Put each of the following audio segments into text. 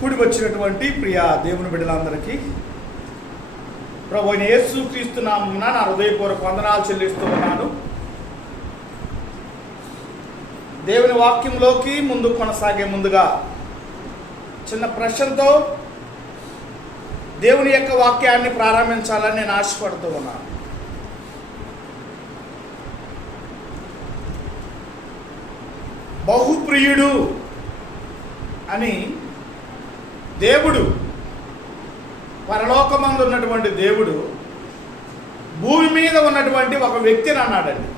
కూడి వచ్చినటువంటి ప్రియ దేవుని బిడ్డలందరికీ ప్రభువైన యేసుక్రీస్తు నామమున నా హృదయపూర్వక వందనాలు చెల్లిస్తూ ఉన్నాను. దేవుని వాక్యంలోకి ముందు కొనసాగే ముందుగా చిన్న ప్రశ్నతో దేవుని యొక్క వాక్యాన్ని ప్రారంభించాలని నేను ఆశపడుతూ ఉన్నాను. బహుప్రియుడు అని దేవుడు, పరలోకమందు ఉన్నటువంటి దేవుడు భూమి మీద ఉన్నటువంటి ఒక వ్యక్తిని అన్నాడండి.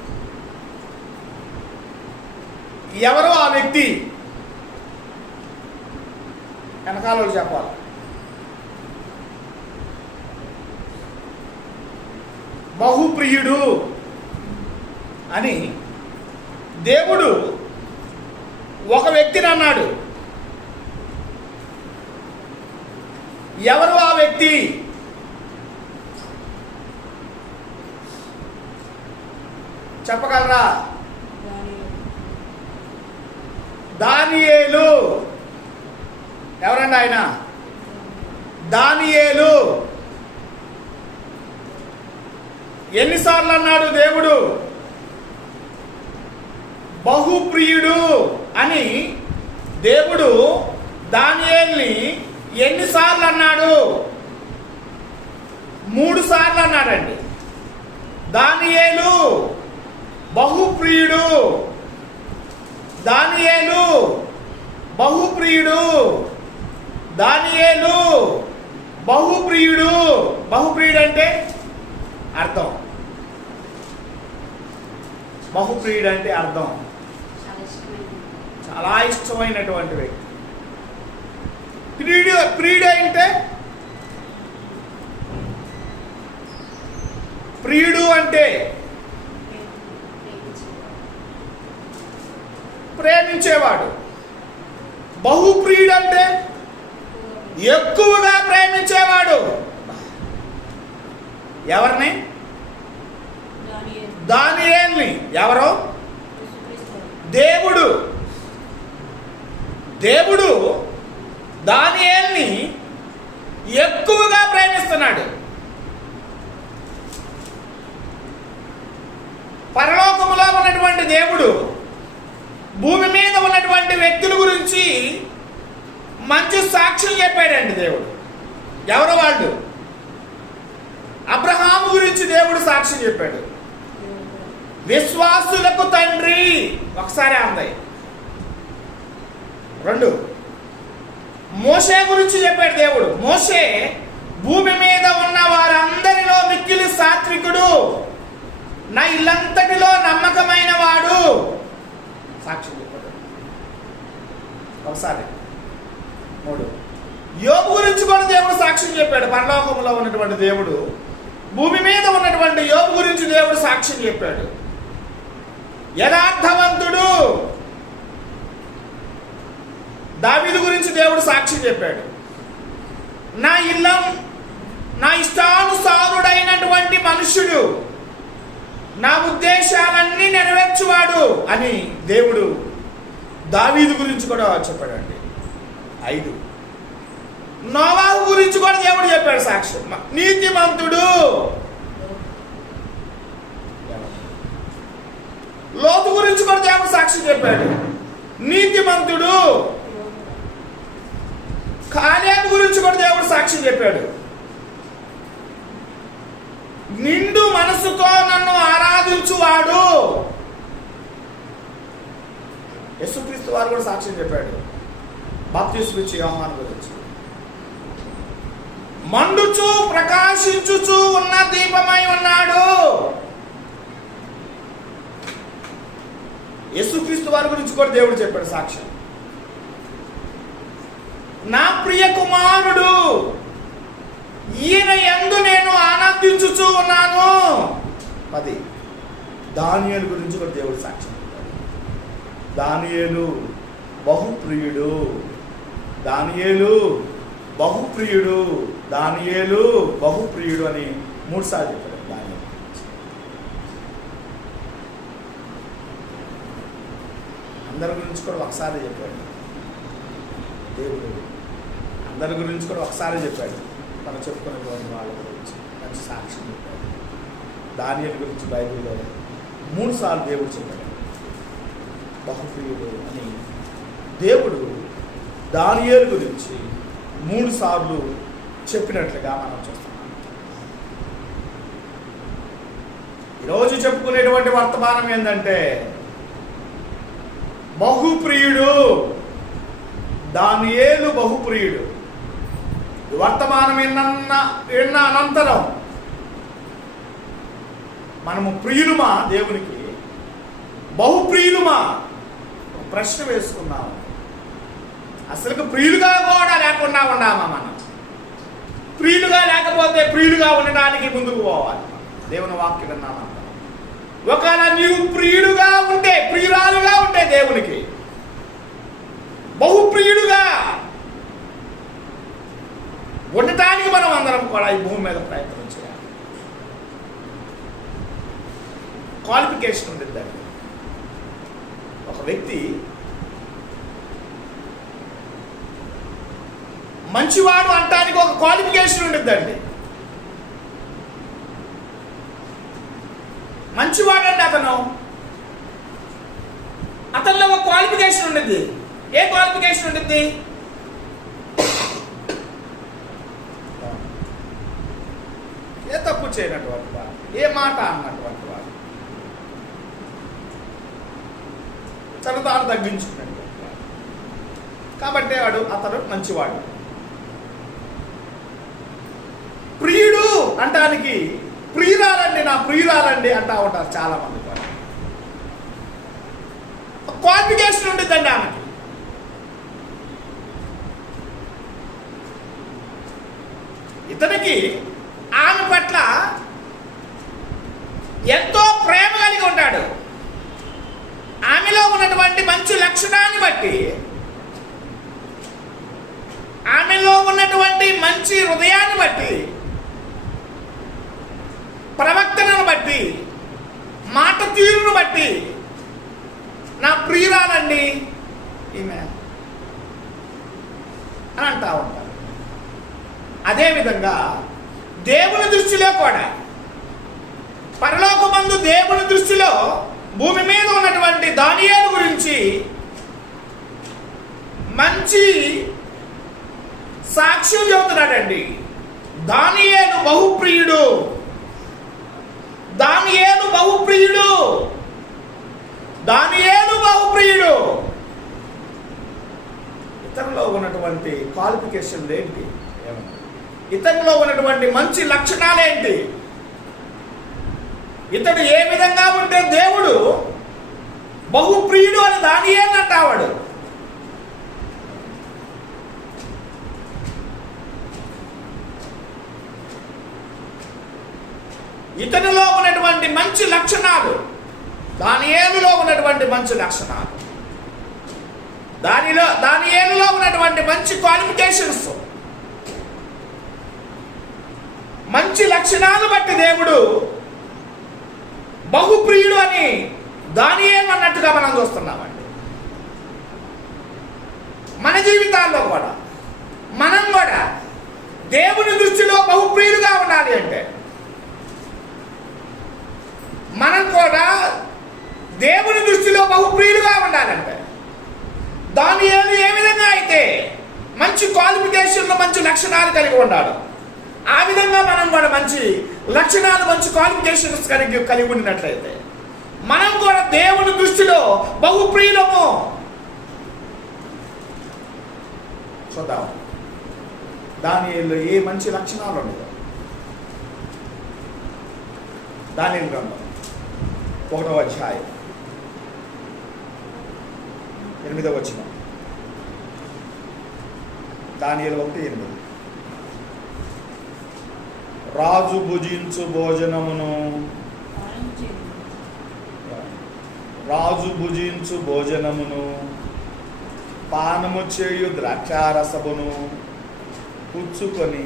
ఎవరో ఆ వ్యక్తి వెనకాల చెప్పాలి. బహుప్రియుడు అని దేవుడు ఒక వ్యక్తిని అన్నాడు. ఎవరు ఆ వ్యక్తి? చెప్పగలరా? దానియేలు. ఎవరండి ఆయన? దానియేలు. ఎన్నిసార్లు అన్నాడు దేవుడు బహుప్రియుడు అని? దేవుడు దానియేలుని ఎన్నిసార్లు అన్నాడు? 3 సార్లు అన్నాడండి. దానియేలు బహుప్రియుడు, దానియేలు బహుప్రియుడు, దానియేలు బహుప్రియుడు. బహుప్రియుడు అంటే అర్థం. బహుప్రియుడు అంటే అర్థం చాలా ఇష్టమైనటువంటి వ్యక్తి. ప్రియుడు అంటే ప్రియుడు అంటే ప్రేమించేవాడు. బహుప్రియుడు అంటే ఎక్కువగా ప్రేమించేవాడు. ఎవరిని? దానియేలుని. ఎవరు? దేవుడు. దేవుడు దానియేలుని ఎక్కువగా ప్రేమిస్తున్నాడు. పరలోకములో ఉన్నటువంటి దేవుడు భూమి మీద ఉన్నటువంటి వ్యక్తుల గురించి మంచి సాక్ష్యం చెప్పాడండి దేవుడు. ఎవరు వాళ్ళు? అబ్రహాము గురించి దేవుడు సాక్ష్యం చెప్పాడు. విశ్వాసులకు తండ్రి. ఒకసారి అంది. 2, మోషే గురించి చెప్పాడు దేవుడు. మోషే భూమి మీద ఉన్న వారందరిలో మిక్కిలి సాత్వికుడు, నా ఇల్లంతటిలో నమ్మకమైన వాడు. సాక్ష్యం చెప్పాడు. ఒకసారి 3, యోబు గురించి కూడా దేవుడు సాక్ష్యం చెప్పాడు. పరలోకంలో ఉన్నటువంటి దేవుడు భూమి మీద ఉన్నటువంటి యోబు గురించి దేవుడు సాక్ష్యం చెప్పాడు. యథార్థవంతుడు దావీదు గురించి దేవుడు సాక్ష్యం చెప్పాడు. నా ఇష్టానుసారుడైనటువంటి మనుష్యుడు, నా ఉద్దేశాలన్నీ నెరవేర్చువాడు అని దేవుడు దావీదు గురించి కూడా చెప్పాడండి. 5, నోవాహు గురించి కూడా దేవుడు చెప్పాడు సాక్ష్యం. నీతిమంతుడు. లోతు గురించి కూడా దేవుడు సాక్ష్యం చెప్పాడు. నీతిమంతుడు. కాలేబు గురించి కూడా దేవుడు సాక్ష్యం చెప్పాడు. నిండు మనసుతో నన్ను ఆరాధించువాడు. యేసుక్రీస్తు వారు కూడా సాక్ష్యం చెప్పాడు బాప్తిస్మం ఇచ్చే యోహాను గురించి. మండుచు ప్రకాశించుచు ఉన్న దీపమై ఉన్నాడు. యేసుక్రీస్తు వారి గురించి కూడా దేవుడు చెప్పాడు సాక్ష్యం. నా ప్రియ కుమారుడు, ఈయన యందు నేను ఆనందించుచూ ఉన్నాను. 10, దానియేలు గురించి కూడా దేవుడు సాక్ష్యం చెప్పాడు. దానియేలు బహుప్రియుడు, దానియేలు బహుప్రియుడు, దానియేలు బహుప్రియుడు అని 3 సార్లు చెప్పాడు. దానియేలు అందరి గురించి కూడా ఒకసారి చెప్పాడు దేవుడు. అందరి గురించి కూడా ఒకసారి చెప్పాడు, మనం చెప్పుకునేటువంటి వాళ్ళ గురించి మంచి సాక్ష్యం చెప్పాడు. దానియేలు గురించి బైబిల్లో 3 సార్లు దేవుడు చెప్పాడు, బహుప్రియుడు అని. దేవుడు దానియేలు గురించి 3 సార్లు చెప్పినట్లుగా మనం చూస్తున్నాం. ఈరోజు చెప్పుకునేటువంటి వర్తమానం ఏంటంటే బహుప్రియుడు, దానియేలు బహుప్రియుడు. వర్తమానం విన్న అనంతరం మనము ప్రియులుమా దేవునికి, బహుప్రియులుమా? ప్రశ్న వేసుకున్నాము. అసలు ప్రియులుగా కూడా లేకుండా ఉన్నామా మనం? ప్రియులుగా లేకపోతే ప్రియులుగా ఉండడానికి ముందుకు పోవాలి. దేవుని వాక్యం విన్నామా? ఒకవేళ నీవు ప్రియుడుగా ఉంటే, ప్రియురాలుగా ఉంటే దేవునికి బహుప్రియుడుగా ఉండటానికి మనం అందరం కూడా ఈ భూమి మీద ప్రయత్నం చేయాలి. క్వాలిఫికేషన్ ఉండిద్దండి. ఒక వ్యక్తి మంచివాడు అంటానికి ఒక క్వాలిఫికేషన్ ఉండిద్దండి. మంచివాడండి అతనిలో ఒక క్వాలిఫికేషన్ ఉండిద్ది. ఏ క్వాలిఫికేషన్ ఉండిద్ది? ఏ తప్పు చేయనటువంటి వాడు, ఏ మాట అన్నటువంటి వాడు, తను తాను తగ్గించుకున్నటువంటి వాడు. కాబట్టి అతను మంచివాడు. ప్రియుడు అంటానికి ప్రియురాలండి, నా ప్రియురాలండి అంటా ఉంటారు చాలా మంది. క్వాలిఫికేషన్ ఉండిద్దండి ఆమెకి. ఇతనికి ఆమె పట్ల ఎంతో ప్రేమ కలిగి ఉంటాడు. ఆమెలో ఉన్నటువంటి మంచి లక్షణాన్ని బట్టి, ఆమెలో ఉన్నటువంటి మంచి హృదయాన్ని బట్టి, ప్రవక్తనను బట్టి, మాట తీరును బట్టి నా ప్రియురాలండి ఈమె అని అంటా ఉంటారు. అదేవిధంగా దేవుని దృష్టిలో కూడా, పరలోకమందు దేవుని దృష్టిలో భూమి మీద ఉన్నటువంటి దానియేలు గురించి మంచి సాక్ష్యం చెబుతున్నాడండి. దానియేలు బహుప్రియుడు, దానియేలు బహుప్రియుడు, దానియేలు బహుప్రియుడు. ఇతరులో ఉన్నటువంటి క్వాలిఫికేషన్లు ఏంటి? ఇతరులో ఉన్నటువంటి మంచి లక్షణాలేంటి? ఇతడు ఏ విధంగా ఉంటే దేవుడు బహుప్రియుడు అని దానియేలు అంటావాడు. ఇతనిలో ఉన్నటువంటి మంచి లక్షణాలు, దానియేలులో ఉన్నటువంటి మంచి లక్షణాలు, దానియేలులో ఉన్నటువంటి మంచి క్వాలిఫికేషన్స్, మంచి లక్షణాలు బట్టి దేవుడు బహుప్రియుడు అని దానియేలు అన్నట్టుగా మనం చూస్తున్నామండి. మన జీవితాల్లో కూడా మనం కూడా దేవుని దృష్టిలో బహుప్రియులుగా ఉండాలి అంటే, మనం కూడా దేవుని దృష్టిలో బహుప్రియులుగా ఉండాలంటే, దానియేలు ఏ విధంగా అయితే మంచి క్వాలిఫికేషన్లు, మంచి లక్షణాలు కలిగి ఉన్నాడు, ఆ విధంగా మనం కూడా మంచి లక్షణాలు, మంచి క్వాలిఫికేషన్స్ కలిగి ఉండినట్లయితే మనం కూడా దేవుని దృష్టిలో బహుప్రియులము. చూద్దాం దానియేలులో ఏ మంచి లక్షణాలు ఉన్నాయో. దానియేలు గ్రంథం 1వ అధ్యాయం 8వ వచనం. దానియేలు 1:8. రాజు భుజించు భోజనమును పానము చేయు ద్రాక్షారసమును పుచ్చుకొని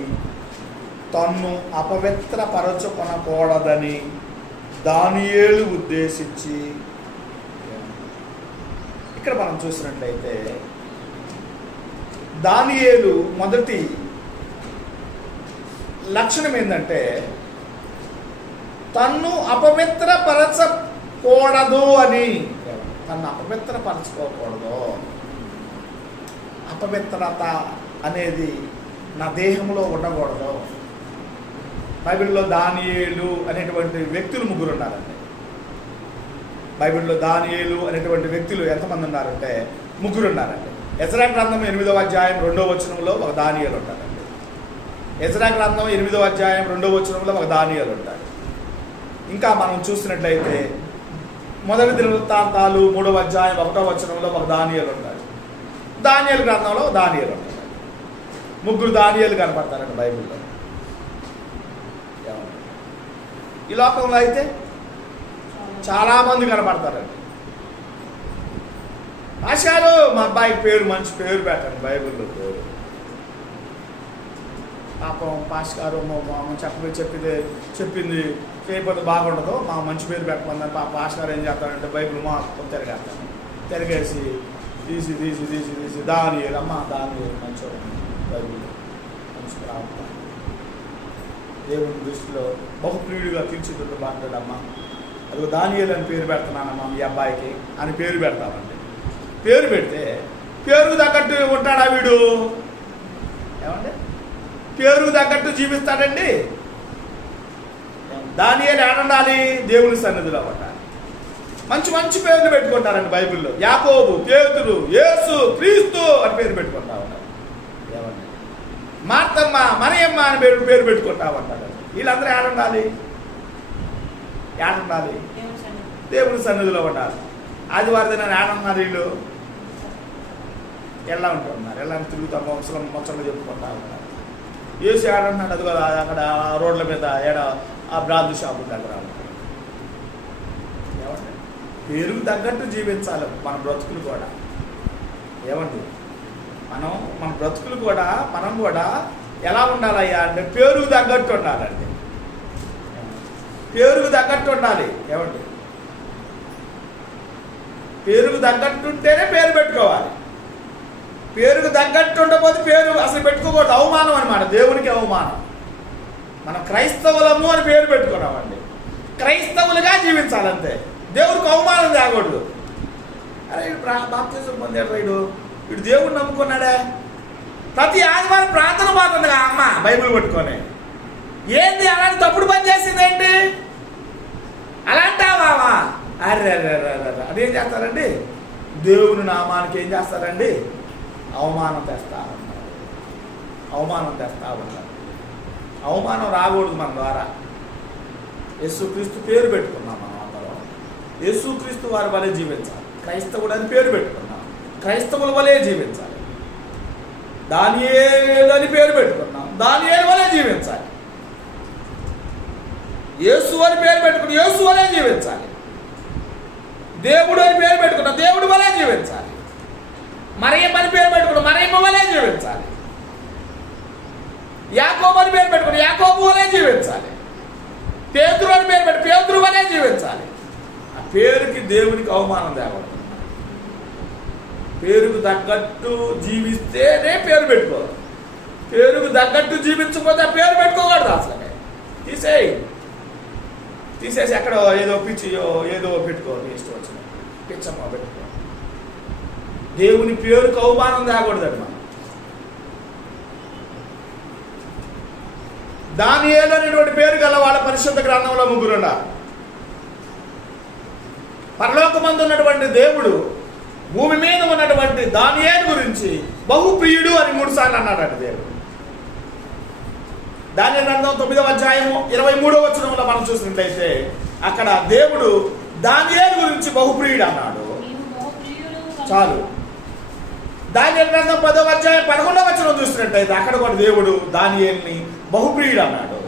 తన్ను అపవిత్రపరచుకొనకూడదని దానియేలు ఉద్దేశించి. ఇక్కడ మనం చూసినట్లయితే దానియేలు మొదటి లక్షణం ఏంటంటే తన్ను అపవిత్రపరచకూడదు అని. తన్ను అపవిత్రపరచుకోకూడదు. అపవిత్రత అనేది నా దేహంలో ఉండకూడదు. బైబిల్లో దానియేలు అనేటువంటి వ్యక్తులు 3 ఉన్నారండి. బైబిల్లో దానియేలు అనేటువంటి వ్యక్తులు ఎంతమంది ఉన్నారంటే 3 ఉన్నారండి. ఎజ్రా గ్రంథం 8వ అధ్యాయం 2వ వచనంలో ఒక దానియేలు ఉంటారండి. ఎజ్రా గ్రంథం 8వ అధ్యాయం 2వ వచనంలో ఒక దానియేలు ఉంటాడు. ఇంకా మనం చూసినట్లయితే మొదటి దినవృత్తాంతాలు 3వ అధ్యాయం 1వ వచనంలో ఒక దానియేలు ఉంటాడు. దానియేలు గ్రంథంలో దానియేలు ఉంటాడు. 3 దానియేలు కనపడతారండి బైబిల్లో. ఈ లోకంలో అయితే చాలామంది కనపడతారండి. ఆశాలు మా అబ్బాయికి పేరు మంచి పేరు పెట్టండి బైబిల్లో పేరు. పాపం పాస్ గారు చెప్పింది చేయకపోతే బాగుండదు, మా మంచి పేరు పెట్టమందని పాస్ గారు ఏం చేస్తారంటే బైబిల్ మొత్తం తిరగేస్తాను. తిరగేసి తీసి తీసి తీసి తీసి దానియేలు అమ్మ దానియేలు మంచిగా బైబిల్ మంచి ప్రార్థన దేవుని దృష్టిలో బహుప్రియుడిగా తీర్చిదిద్దబడ్డాడమ్మా. అదిగో దానియేలు అని పేరు పెడుతున్నానమ్మా మీ అబ్బాయికి అని పేరు పెడతామండి. పేరు పెడితే పేరుకు తగ్గట్టు ఉంటాడా వీడు? ఏమండి పేరుకు తగ్గట్టు జీవిస్తాడండి. దానియేలు ఏడుండాలి? దేవుని సన్నిధిలో ఉండాలి. మంచి మంచి పేర్లు పెట్టుకుంటారండి బైబిల్లో. యాకోబు, పేతురు, యేసు, క్రీస్తు అని పేరు పెట్టుకుంటా ఉంటారు. ఏమండి మార్తమ్మ, మరియమ్మ అని పేరు పెట్టుకుంటా ఉంటారు. వీళ్ళందరూ ఏడుండాలి? ఏడుండాలి? దేవుని సన్నిధిలో ఉండాలి. ఆదివారం దినాన్ని ఏడున్నారు వీళ్ళు? ఎలా ఉంటున్నారు? ఎలా తిరుగుతా మొత్తంలో చెప్పుకుంటా ఉంటారు. యేసు ఏడన్నాడు? అది కదా అక్కడ రోడ్ల మీద ఆ బ్రాండ్ షాపు దగ్గర ఉంటాడు. ఏమండి పేరుకు తగ్గట్టు జీవించాలి మన బ్రతుకులు కూడా. ఏమండి మన బ్రతుకులు కూడా మనం కూడా ఎలా ఉండాలయ్యా అంటే పేరుకు తగ్గట్టు ఉండాలండి. పేరుకు తగ్గట్టు ఉండాలి. ఏమండి పేరుకు తగ్గట్టు ఉంటేనే పేరు పెట్టుకోవాలి. పేరుకు తగ్గట్టు ఉండకపోతే పేరు అసలు పెట్టుకోకూడదు. అవమానం అనమాట, దేవునికి అవమానం. మనం క్రైస్తవులము అని పేరు పెట్టుకున్నామండి. క్రైస్తవులుగా జీవించాలంతే, దేవుడికి అవమానం తేకూడదు. అరే వీడు బాప్తిజం పొందాడు, వీడు దేవుడిని నమ్ముకున్నాడే, ప్రతి ఆదివారం ప్రార్థన పోతుంది అమ్మ బైబిల్ పట్టుకొని. ఏంది అలాంటి తప్పుడు పని చేసిందేంటి? అలాంటావా? అరే అదేం చేస్తారండి? దేవుని నామానికి ఏం చేస్తారండి? అవమానం తెస్తా ఉంటారు. అవమానం రాకూడదు మన ద్వారా. యేసుక్రీస్తు పేరు పెట్టుకున్నాం మనం అందరం. యేసుక్రీస్తు వారి వలె జీవించాలి. క్రైస్తవుడు అని పేరు పెట్టుకున్నాం, క్రైస్తవుల వలె జీవించాలి. దానియేలు అని పేరు పెట్టుకున్నాం, దానియేలు వలె జీవించాలి. యేసు అని పేరు పెట్టుకుని యేసు వలె జీవించాలి. దేవుడు అని పేరు పెట్టుకున్నాం, దేవుడు వలె జీవించాలి. మరియమ్మ అని పేరు పెట్టుకున్నాం, మరియమ్మ వలె జీవించాలి. యాకోబు అని పేరు పెట్టుకుని యాకోబు వలె జీవించాలి. పేతురు అని పేరు పెట్టి పేతురు వలె జీవించాలి. ఆ పేరుకి దేవునికి అవమానం తేకూడదు. పేరుకు తగ్గట్టు జీవిస్తేనే పేరు పెట్టుకోవాలి. పేరుకు తగ్గట్టు జీవించకపోతే ఆ పేరు పెట్టుకోకూడదు. అసలు తీసేసి ఎక్కడ ఏదో పిచ్చియో ఏదో పెట్టుకోవాలి, ఇష్టం వచ్చిన పిచ్చమ్మ పెట్టుకో. దేవుని పేరుకు అవమానం తేకూడదండి. మనం దానియేలు అనేటువంటి పేరు గల వాళ్ళ పరిశుద్ధ గ్రంథంలో 3 ఉన్నారు. పరలోకమందు ఉన్నటువంటి దేవుడు భూమి మీద ఉన్నటువంటి దానియేలు గురించి బహుప్రియుడు అని 3 సార్లు అన్నాడు దేవుడు. దానియేలు గ్రంథం 9వ అధ్యాయం 23వ వచనంలో మనం చూసినట్లయితే అక్కడ దేవుడు దానియేలు గురించి బహుప్రియుడు అన్నాడు. చాలు. దానియేలు గ్రంథం 10వ అధ్యాయం 11వ వచనం చూసినట్లయితే అక్కడ కూడా దేవుడు దానియేలుని బహుప్రియుడు అన్నాడు.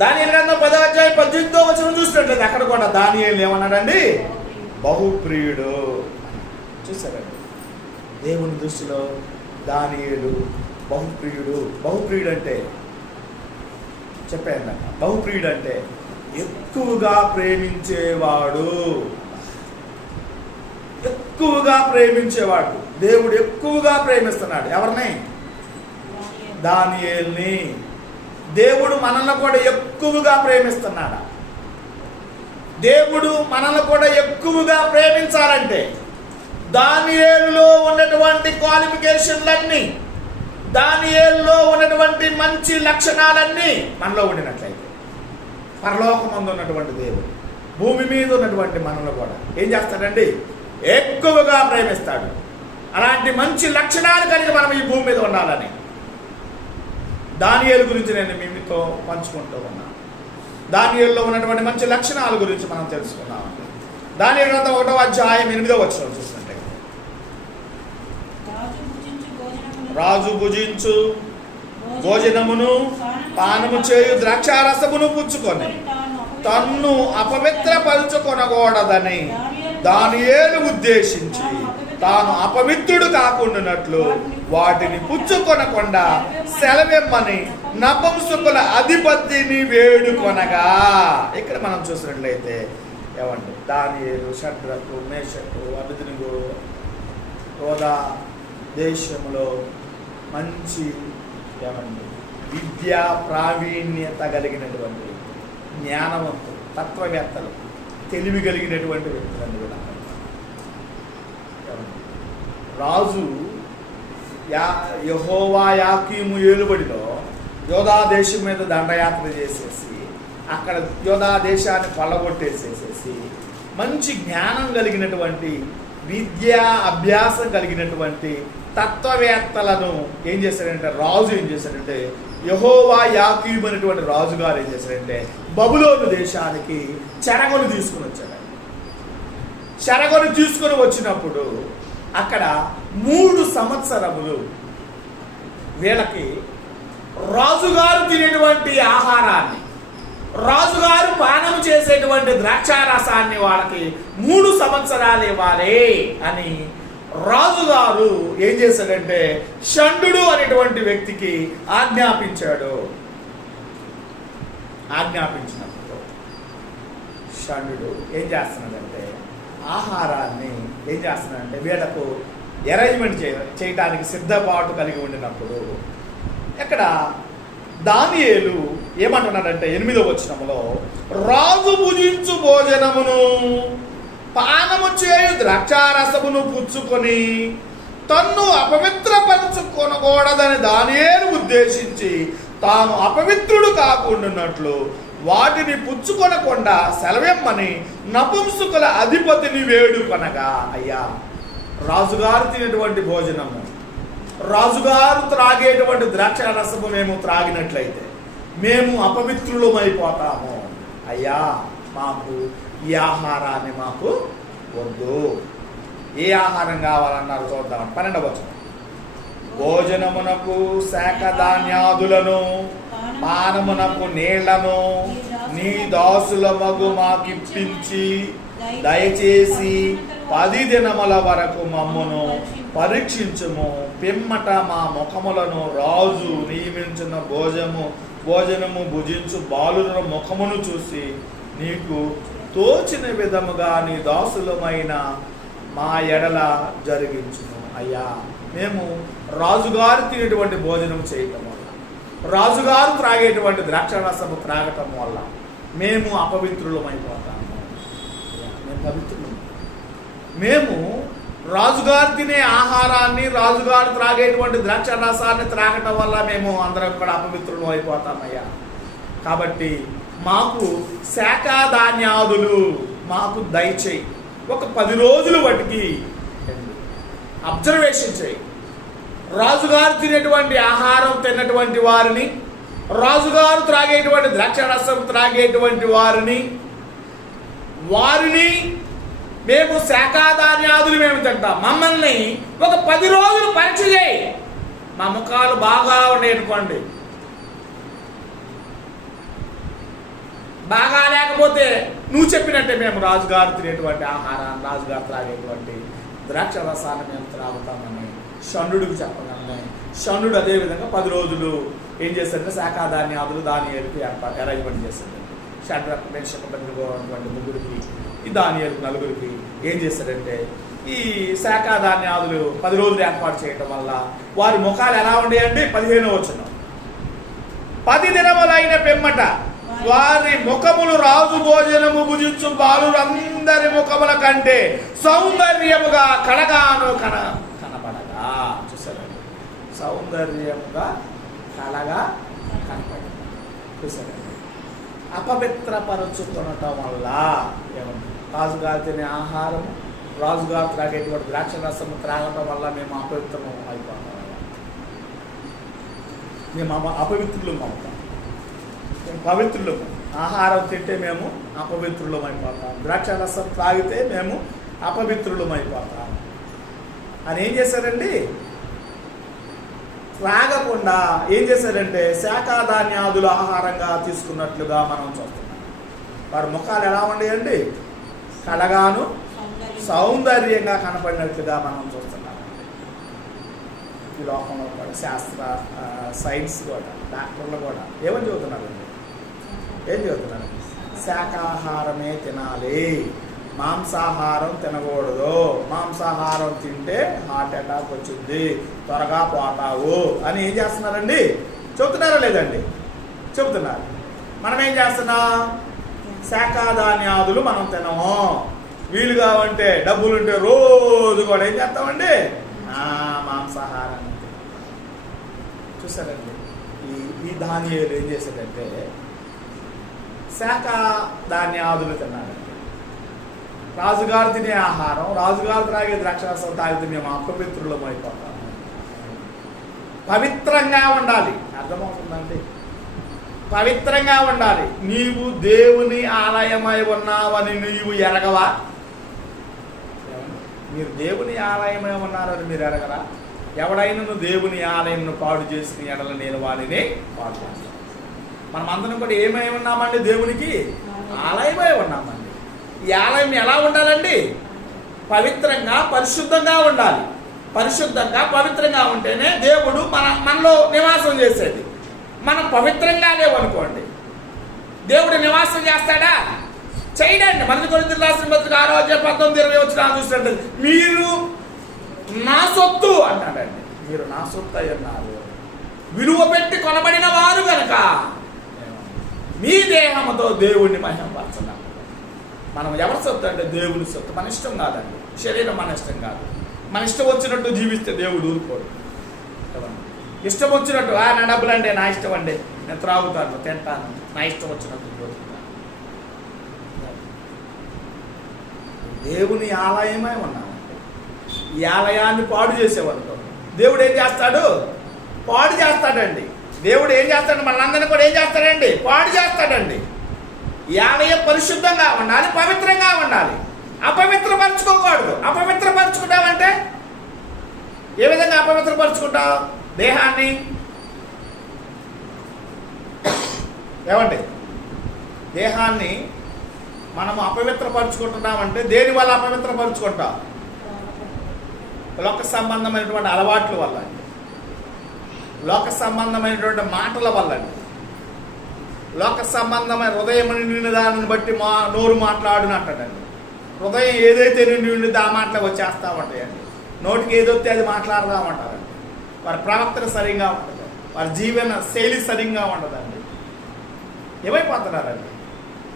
దానియేలు గ్రంథం 10వ అధ్యాయం 18వ వచనం చూసినట్లయితే అక్కడ కూడా దానియేలుని ఏమన్నాడండి? బహుప్రియుడు. చూసారండి, దేవుని దృష్టిలో దానియేలు బహుప్రియుడు. బహుప్రియుడు అంటే చెప్పాను, బహుప్రియుడు అంటే ఎక్కువగా ప్రేమించేవాడు. ఎక్కువగా ప్రేమించేవాడు. దేవుడు ఎక్కువగా ప్రేమిస్తున్నాడు ఎవరిని? దానియేలుని. దేవుడు మనల్ని కూడా ఎక్కువగా ప్రేమిస్తున్నాడు. దేవుడు మనల్ని కూడా ఎక్కువగా ప్రేమించాలంటే దానియేలులో ఉన్నటువంటి క్వాలిఫికేషన్లన్నీ, దానియేలులో ఉన్నటువంటి మంచి లక్షణాలన్నీ మనలో ఉండినట్లయితే పరలోకమందు ఉన్నటువంటి దేవుడు భూమి మీద ఉన్నటువంటి మనల్ని కూడా ఏం చేస్తాడండి? ఎక్కువగా ప్రేమిస్తాడు. అలాంటి మంచి లక్షణాలు కలిగి మనం ఈ భూమి మీద ఉండాలని దానియేలు గురించి నేను మీతో పంచుకుంటూ ఉన్నాను. దానియేలులో ఉన్నటువంటి మంచి లక్షణాల గురించి మనం తెలుసుకున్నాం. దానియేలు గ్రంథం 1వ అధ్యాయం 8వ వచనం చూసినట్టే, రాజు భుజించు భోజనమును పానము చేయు ద్రాక్షారసమును పుచ్చుకొని తన్ను అపవిత్రపరుచుకొనకూడదని దానియేలు ఉద్దేశించి తాను అపవిత్రుడు కాకుండానట్లు వాటిని పుచ్చుకొనకుండా సెలవిమ్మని నపుంసకుల అధిపతిని వేడుకొనగా. ఇక్కడ మనం చూసినట్లయితే ఏమండి, దానియేలు, షద్రకు, మేషకు, అబేద్నెగో యోధా దేశంలో మంచి ఏమండి విద్యా ప్రావీణ్యత కలిగినటువంటి జ్ఞానవంతులు, తత్వవేత్తలు, తెలివి కలిగినటువంటి వ్యక్తులని కూడా రాజు యెహోవా యాకీము ఏలుబడిలో యోధా దేశం మీద దండయాత్ర చేసేసి అక్కడ యోధా దేశాన్ని కొల్లగొట్టేసేసేసి మంచి జ్ఞానం కలిగినటువంటి విద్యా అభ్యాసం కలిగినటువంటి తత్వవేత్తలను ఏం చేశాడంటే రాజు ఏం చేశాడంటే యెహోవా యాకీము అనేటువంటి రాజుగారు ఏం చేశాడంటే బబులోను దేశానికి చెరగొని తీసుకుని వచ్చాడు. చెరగొని తీసుకుని వచ్చినప్పుడు అక్కడ 3 సంవత్సరములు వీళ్ళకి రాజుగారు తినేటువంటి ఆహారాన్ని, రాజుగారు పానం చేసేటువంటి ద్రాక్షారసాన్ని వాళ్ళకి 3 సంవత్సరాలు ఇవ్వాలి అని రాజుగారు ఏం చేశాడంటే షండు అనేటువంటి వ్యక్తికి ఆజ్ఞాపించాడు. ఆజ్ఞాపించినప్పుడు షండు ఏం చేస్తున్నాడంటే ఆహారాన్ని ఏం చేస్తున్నాడంటే వీళ్ళకు అరేంజ్మెంట్ చేయడానికి సిద్ధపాటు కలిగి ఉండినప్పుడు ఇక్కడ దానియేలు ఏమంటున్నాడంటే 8వ వచనంలో రాజు భుజించు భోజనమును పానము చేయు ద్రాక్షారసమును పుచ్చుకొని తన్ను అపవిత్రపరచుకొనకూడదని దానియేలు ఉద్దేశించి తాను అపవిత్రుడు కాకుండానట్లు వాటిని పుచ్చుకొనకుండా సెలవిమ్మని నపుంసకుల అధిపతిని వేడుకొనగా. అయ్యా, రాజుగారు తినేటువంటి భోజనము, రాజుగారు త్రాగేటువంటి ద్రాక్షారసము మేము త్రాగినట్లయితే మేము అపవిత్రులమైపోతాము. అయ్యా, మాకు ఈ ఆహారాన్ని మాకు వద్దు. ఏ ఆహారం కావాలన్నారు చూద్దాం. 12వ వచనం, భోజనమునకు శాఖ ధాన్యాదులను పానమునకు నీళ్లను నీ దాసుల మగు మాకిప్పించి దయచేసి 10 దినముల వరకు మమ్మును పరీక్షించుము. పిమ్మట మా ముఖములను రాజు నియమించిన భోజనము భుజించు బాలుల ముఖమును చూసి నీకు తోచిన విధముగా నీ దాసులమైన మా ఎడల జరిగించుము. అయ్యా, మేము రాజుగారు తినేటువంటి భోజనం చేయటం వల్ల, రాజుగారు త్రాగేటువంటి ద్రాక్షారసము త్రాగటం వల్ల మేము అపవిత్రులమైపోతాము. మేము పవిత్రులు. మేము రాజుగారు తినే ఆహారాన్ని, రాజుగారు త్రాగేటువంటి ద్రాక్షారసాన్ని త్రాగటం వల్ల మేము అందరం కూడా అపవిత్రులు అయిపోతామయ్యా. కాబట్టి మాకు శాఖాధాన్యాదులు మాకు దయచేయి. ఒక 10 రోజులు బట్టికి అబ్జర్వేషన్ చేయి. రాజుగారు తినేటువంటి ఆహారం తిన్నటువంటి వారిని, రాజుగారు త్రాగేటువంటి ద్రాక్షారసం త్రాగేటువంటి వారిని మేము శాఖాధాన్యాదులు మేము తింటాం. మమ్మల్ని ఒక 10 రోజులు పరీక్ష చేయి. మా ముఖాలు బాగా ఉండేటువంటి, బాగా లేకపోతే నువ్వు చెప్పినట్టే మేము రాజుగారు తినేటువంటి ఆహారాన్ని, రాజుగారు త్రాగేటువంటి ద్రాక్షారసాన్ని మేము త్రాగుతామని షండుడికి చెప్పగానే షండుడు అదేవిధంగా 10 రోజులు ఏం చేశారంటే శాఖాధాన్యాదులు దానియేలుకి అరేంజ్మెంట్ చేశాడు. షడ్రకు, మేషకు, అబేద్నెగో అటువంటి ముగ్గురికి, ఈ దానియేలు నలుగురికి ఏం చేశాడంటే ఈ శాఖాధాన్యాదులు 10 రోజులు ఏర్పాటు చేయటం వల్ల వారి ముఖాలు ఎలా ఉండేయండి? 15వ వచనం, 10 దినములైన పిమ్మట వారి ముఖములు రాజు భోజనము భుజించు బాలురందరి ముఖముల కంటే సౌందర్యముగా కళగాను కనపడగా. చూసారండి, సౌందర్యముగా కళగా కనపడగా. చూసారండి, అపవిత్రపరచుకొనటం వల్ల ఏమన్నా రాజుగారు తినే ఆహారం, రాజుగారు త్రాగేటువంటి ద్రాక్ష రసం త్రాగటం వల్ల మేము అపవిత్రం అయిపోతాం. మేము అపవిత్రులం అవుతాం. మేము పవిత్రులము. ఆహారం తింటే మేము అపవిత్రులం అయిపోతాం. ద్రాక్ష రసం త్రాగితే మేము అపవిత్రులం అయిపోతాం అని ఏం చేశారండి? త్రాగకుండా ఏం చేశారంటే శాఖాధాన్యాదులు ఆహారంగా తీసుకున్నట్లుగా మనం చూస్తున్నాం. వారి ముఖాలు ఎలా ఉండేయండి? కళగాను సౌందర్యంగా కనపడినట్లుగా మనం చూస్తున్నాం. ఈ లోకంలో కూడా శాస్త్ర సైన్స్ కూడా డాక్టర్లు కూడా ఏమని చెబుతున్నారండి? ఏం చెబుతున్నారు? శాకాహారమే తినాలి, మాంసాహారం తినకూడదు. మాంసాహారం తింటే హార్ట్ అటాక్ వచ్చింది, త్వరగా పోతావు అని ఏం చేస్తున్నారండి? చెబుతున్నారా లేదండి? చెబుతున్నారు. మనం ఏం చేస్తున్నాం? శాఖాధాన్యాదులు మనం తినము. వీలుగా ఉంటే డబ్బులుంటే రోజు కూడా ఏం చేస్తామండి? మాంసాహారాన్ని చూసారండి. ఈ దానియేలు ఏం చేశాడంటే శాఖాధాన్యాదులు తిన్నాడండి. రాజుగారు తినే ఆహారం, రాజుగారు త్రాగే ద్రాక్షరసం తాగితే మేము అపవిత్రులం అయిపోతాము. పవిత్రంగా ఉండాలి. అర్థమవుతుందండి? పవిత్రంగా ఉండాలి. నీవు దేవుని ఆలయమై ఉన్నావని నీవు ఎరగవా? మీరు దేవుని ఆలయమై ఉన్నారని మీరు ఎరగరా? ఎవడైనా దేవుని ఆలయంను పాడు చేసిన ఎడల నేను వాడిని పాడు చేస్తాను. మనం అందరం కూడా ఏమై ఉన్నామండి? దేవునికి ఆలయమై ఉన్నామండి. ఈ ఆలయం ఎలా ఉండాలండి? పవిత్రంగా పరిశుద్ధంగా ఉండాలి. పరిశుద్ధంగా పవిత్రంగా ఉంటేనే దేవుడు మనలో నివాసం చేసేది. మనం పవిత్రంగా లేవనుకోండి, దేవుడు నివాసం చేస్తాడా? చేయడండి. 1 కొరింథీయులకు రాసిన పత్రిక 6:19-20 చూసినట్టు మీరు నా సొత్తు అంటాడండి. మీరు నా సొత్తు అయి ఉన్నారు, విలువ పెట్టి కొనబడిన వారు కనుక మీ దేహంతో దేవుణ్ణి మహిమపరచున్నాం. మనం ఎవరి సొత్తు అంటే దేవుని సొత్తు. మన ఇష్టం కాదండి. శరీరం మన ఇష్టం కాదు. మన ఇష్టం వచ్చినట్టు జీవిస్తే దేవుడు ఊరుకోడు. ఇష్టం వచ్చినట్టు నా డబ్బులు అంటే నా ఇష్టం అండి, నేను త్రాగుతాను, తింటాను, నా ఇష్టం వచ్చినట్టు బ్రతుకుతాను. దేవుని ఆలయమై ఉన్నామండి. ఈ ఆలయాన్ని పాడు చేసేవాళ్ళు దేవుడు ఏం చేస్తాడు? పాడు చేస్తాడండి. దేవుడు ఏం చేస్తాడు? మనందరినీ కూడా ఏం చేస్తాడండి? పాడు చేస్తాడండి. ఈ ఆలయం పరిశుద్ధంగా ఉండాలి, పవిత్రంగా ఉండాలి. అపవిత్రపరచుకోకూడదు. అపవిత్రపరచుకుంటామంటే ఏ విధంగా అపవిత్రపరచుకుంటావు? దేహాన్ని ఏమండి? దేహాన్ని మనము అపవిత్రపరచుకుంటున్నామంటే దేని వల్ల అపవిత్రపరచుకుంటాం? లోక సంబంధమైనటువంటి అలవాట్ల వల్ల అండి, లోక సంబంధమైనటువంటి మాటల వల్ల అండి, లోక సంబంధమైన హృదయం నిండిన దానిని బట్టి నోరు మాట్లాడునంటాడండి. హృదయం ఏదైతే నిండి ఉండిద్దో ఆ మాటలు వచ్చేస్తా ఉంటాయండి. నోటికి ఏదొస్తే అది మాట్లాడదామంటారండి. వారి ప్రవర్తన సరిగ్గా ఉండదు, వారి జీవన శైలి సరిగ్గా ఉండదండి. ఏమైపోతున్నారండి?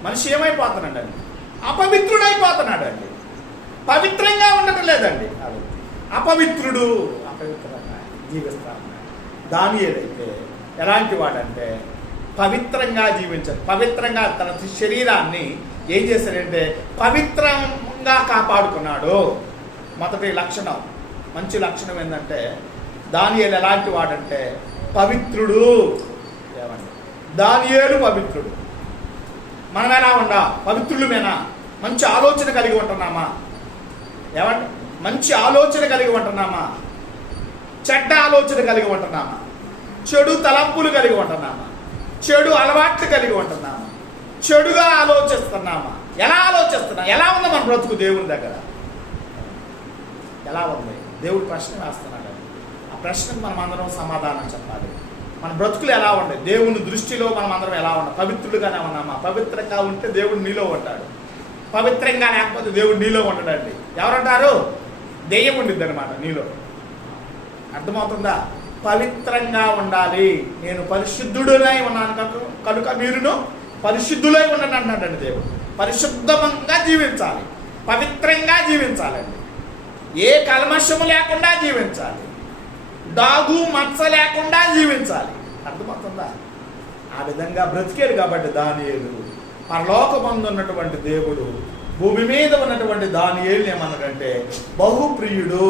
మనిషి ఏమైపోతున్నాడండి? అపవిత్రుడైపోతున్నాడండి. పవిత్రంగా ఉండటం లేదండి. అపవిత్రుడు అపవిత్రంగా జీవిస్తాడు. దానియేలైతే ఎలాంటి వాడంటే పవిత్రంగా జీవించాడు. పవిత్రంగా తన శరీరాన్ని ఏం చేశాడంటే పవిత్రంగా కాపాడుకున్నాడు. మొదటి లక్షణం, మంచి లక్షణం ఏంటంటే దానియేలు ఎలాంటి వాడంటే పవిత్రుడు. ఏమండి? దానియేలు పవిత్రుడు. మనం ఎలా ఉండా? పవిత్రులమేనా? మంచి ఆలోచన కలిగి ఉంటున్నామా? ఏమండి? మంచి ఆలోచన కలిగి ఉంటున్నామా? చెడ్డ ఆలోచన కలిగి ఉంటున్నామా? చెడు తలంపులు కలిగి ఉంటున్నామా? చెడు అలవాట్లు కలిగి ఉంటున్నామా? చెడుగా ఆలోచిస్తున్నామా? ఎలా ఆలోచిస్తున్నా? ఎలా ఉంది మన బ్రతుకు దేవుని దగ్గర? ఎలా ఉంది? దేవుడు ప్రశ్న వేస్తున్నాడు. ఆ ప్రశ్నకు మనం అందరం సమాధానం చెప్పాలి. మన బ్రతుకులు ఎలా ఉన్నాయి? దేవుని దృష్టిలో మనం అందరం ఎలా ఉన్నాం? పవిత్రులుగానే ఉన్నామా? పవిత్రంగా ఉంటే దేవుడు నీలో ఉంటాడు. పవిత్రంగా లేకపోతే దేవుడు నీలో ఉండడండి. ఎవరంటారు? దెయ్యం ఉండిద్ది అనమాట నీలో. అర్థమవుతుందా? పవిత్రంగా ఉండాలి. నేను పరిశుద్ధుడునై ఉన్నాను కనుక మీరును పరిశుద్ధులై ఉండండి అంటున్నాడండి దేవుడు. పరిశుద్ధంగా జీవించాలి, పవిత్రంగా జీవించాలండి. ఏ కల్మషము లేకుండా జీవించాలి, డాగు మచ్చ లేకుండా జీవించాలి. అర్థమవుతుందా? ఆ విధంగా బ్రతికేడు కాబట్టి దానియేలు పరలోకమందు ఉన్నటువంటి దేవుడు భూమి మీద ఉన్నటువంటి దానియేలు ఏమన్నాడంటే బహుప్రియుడు.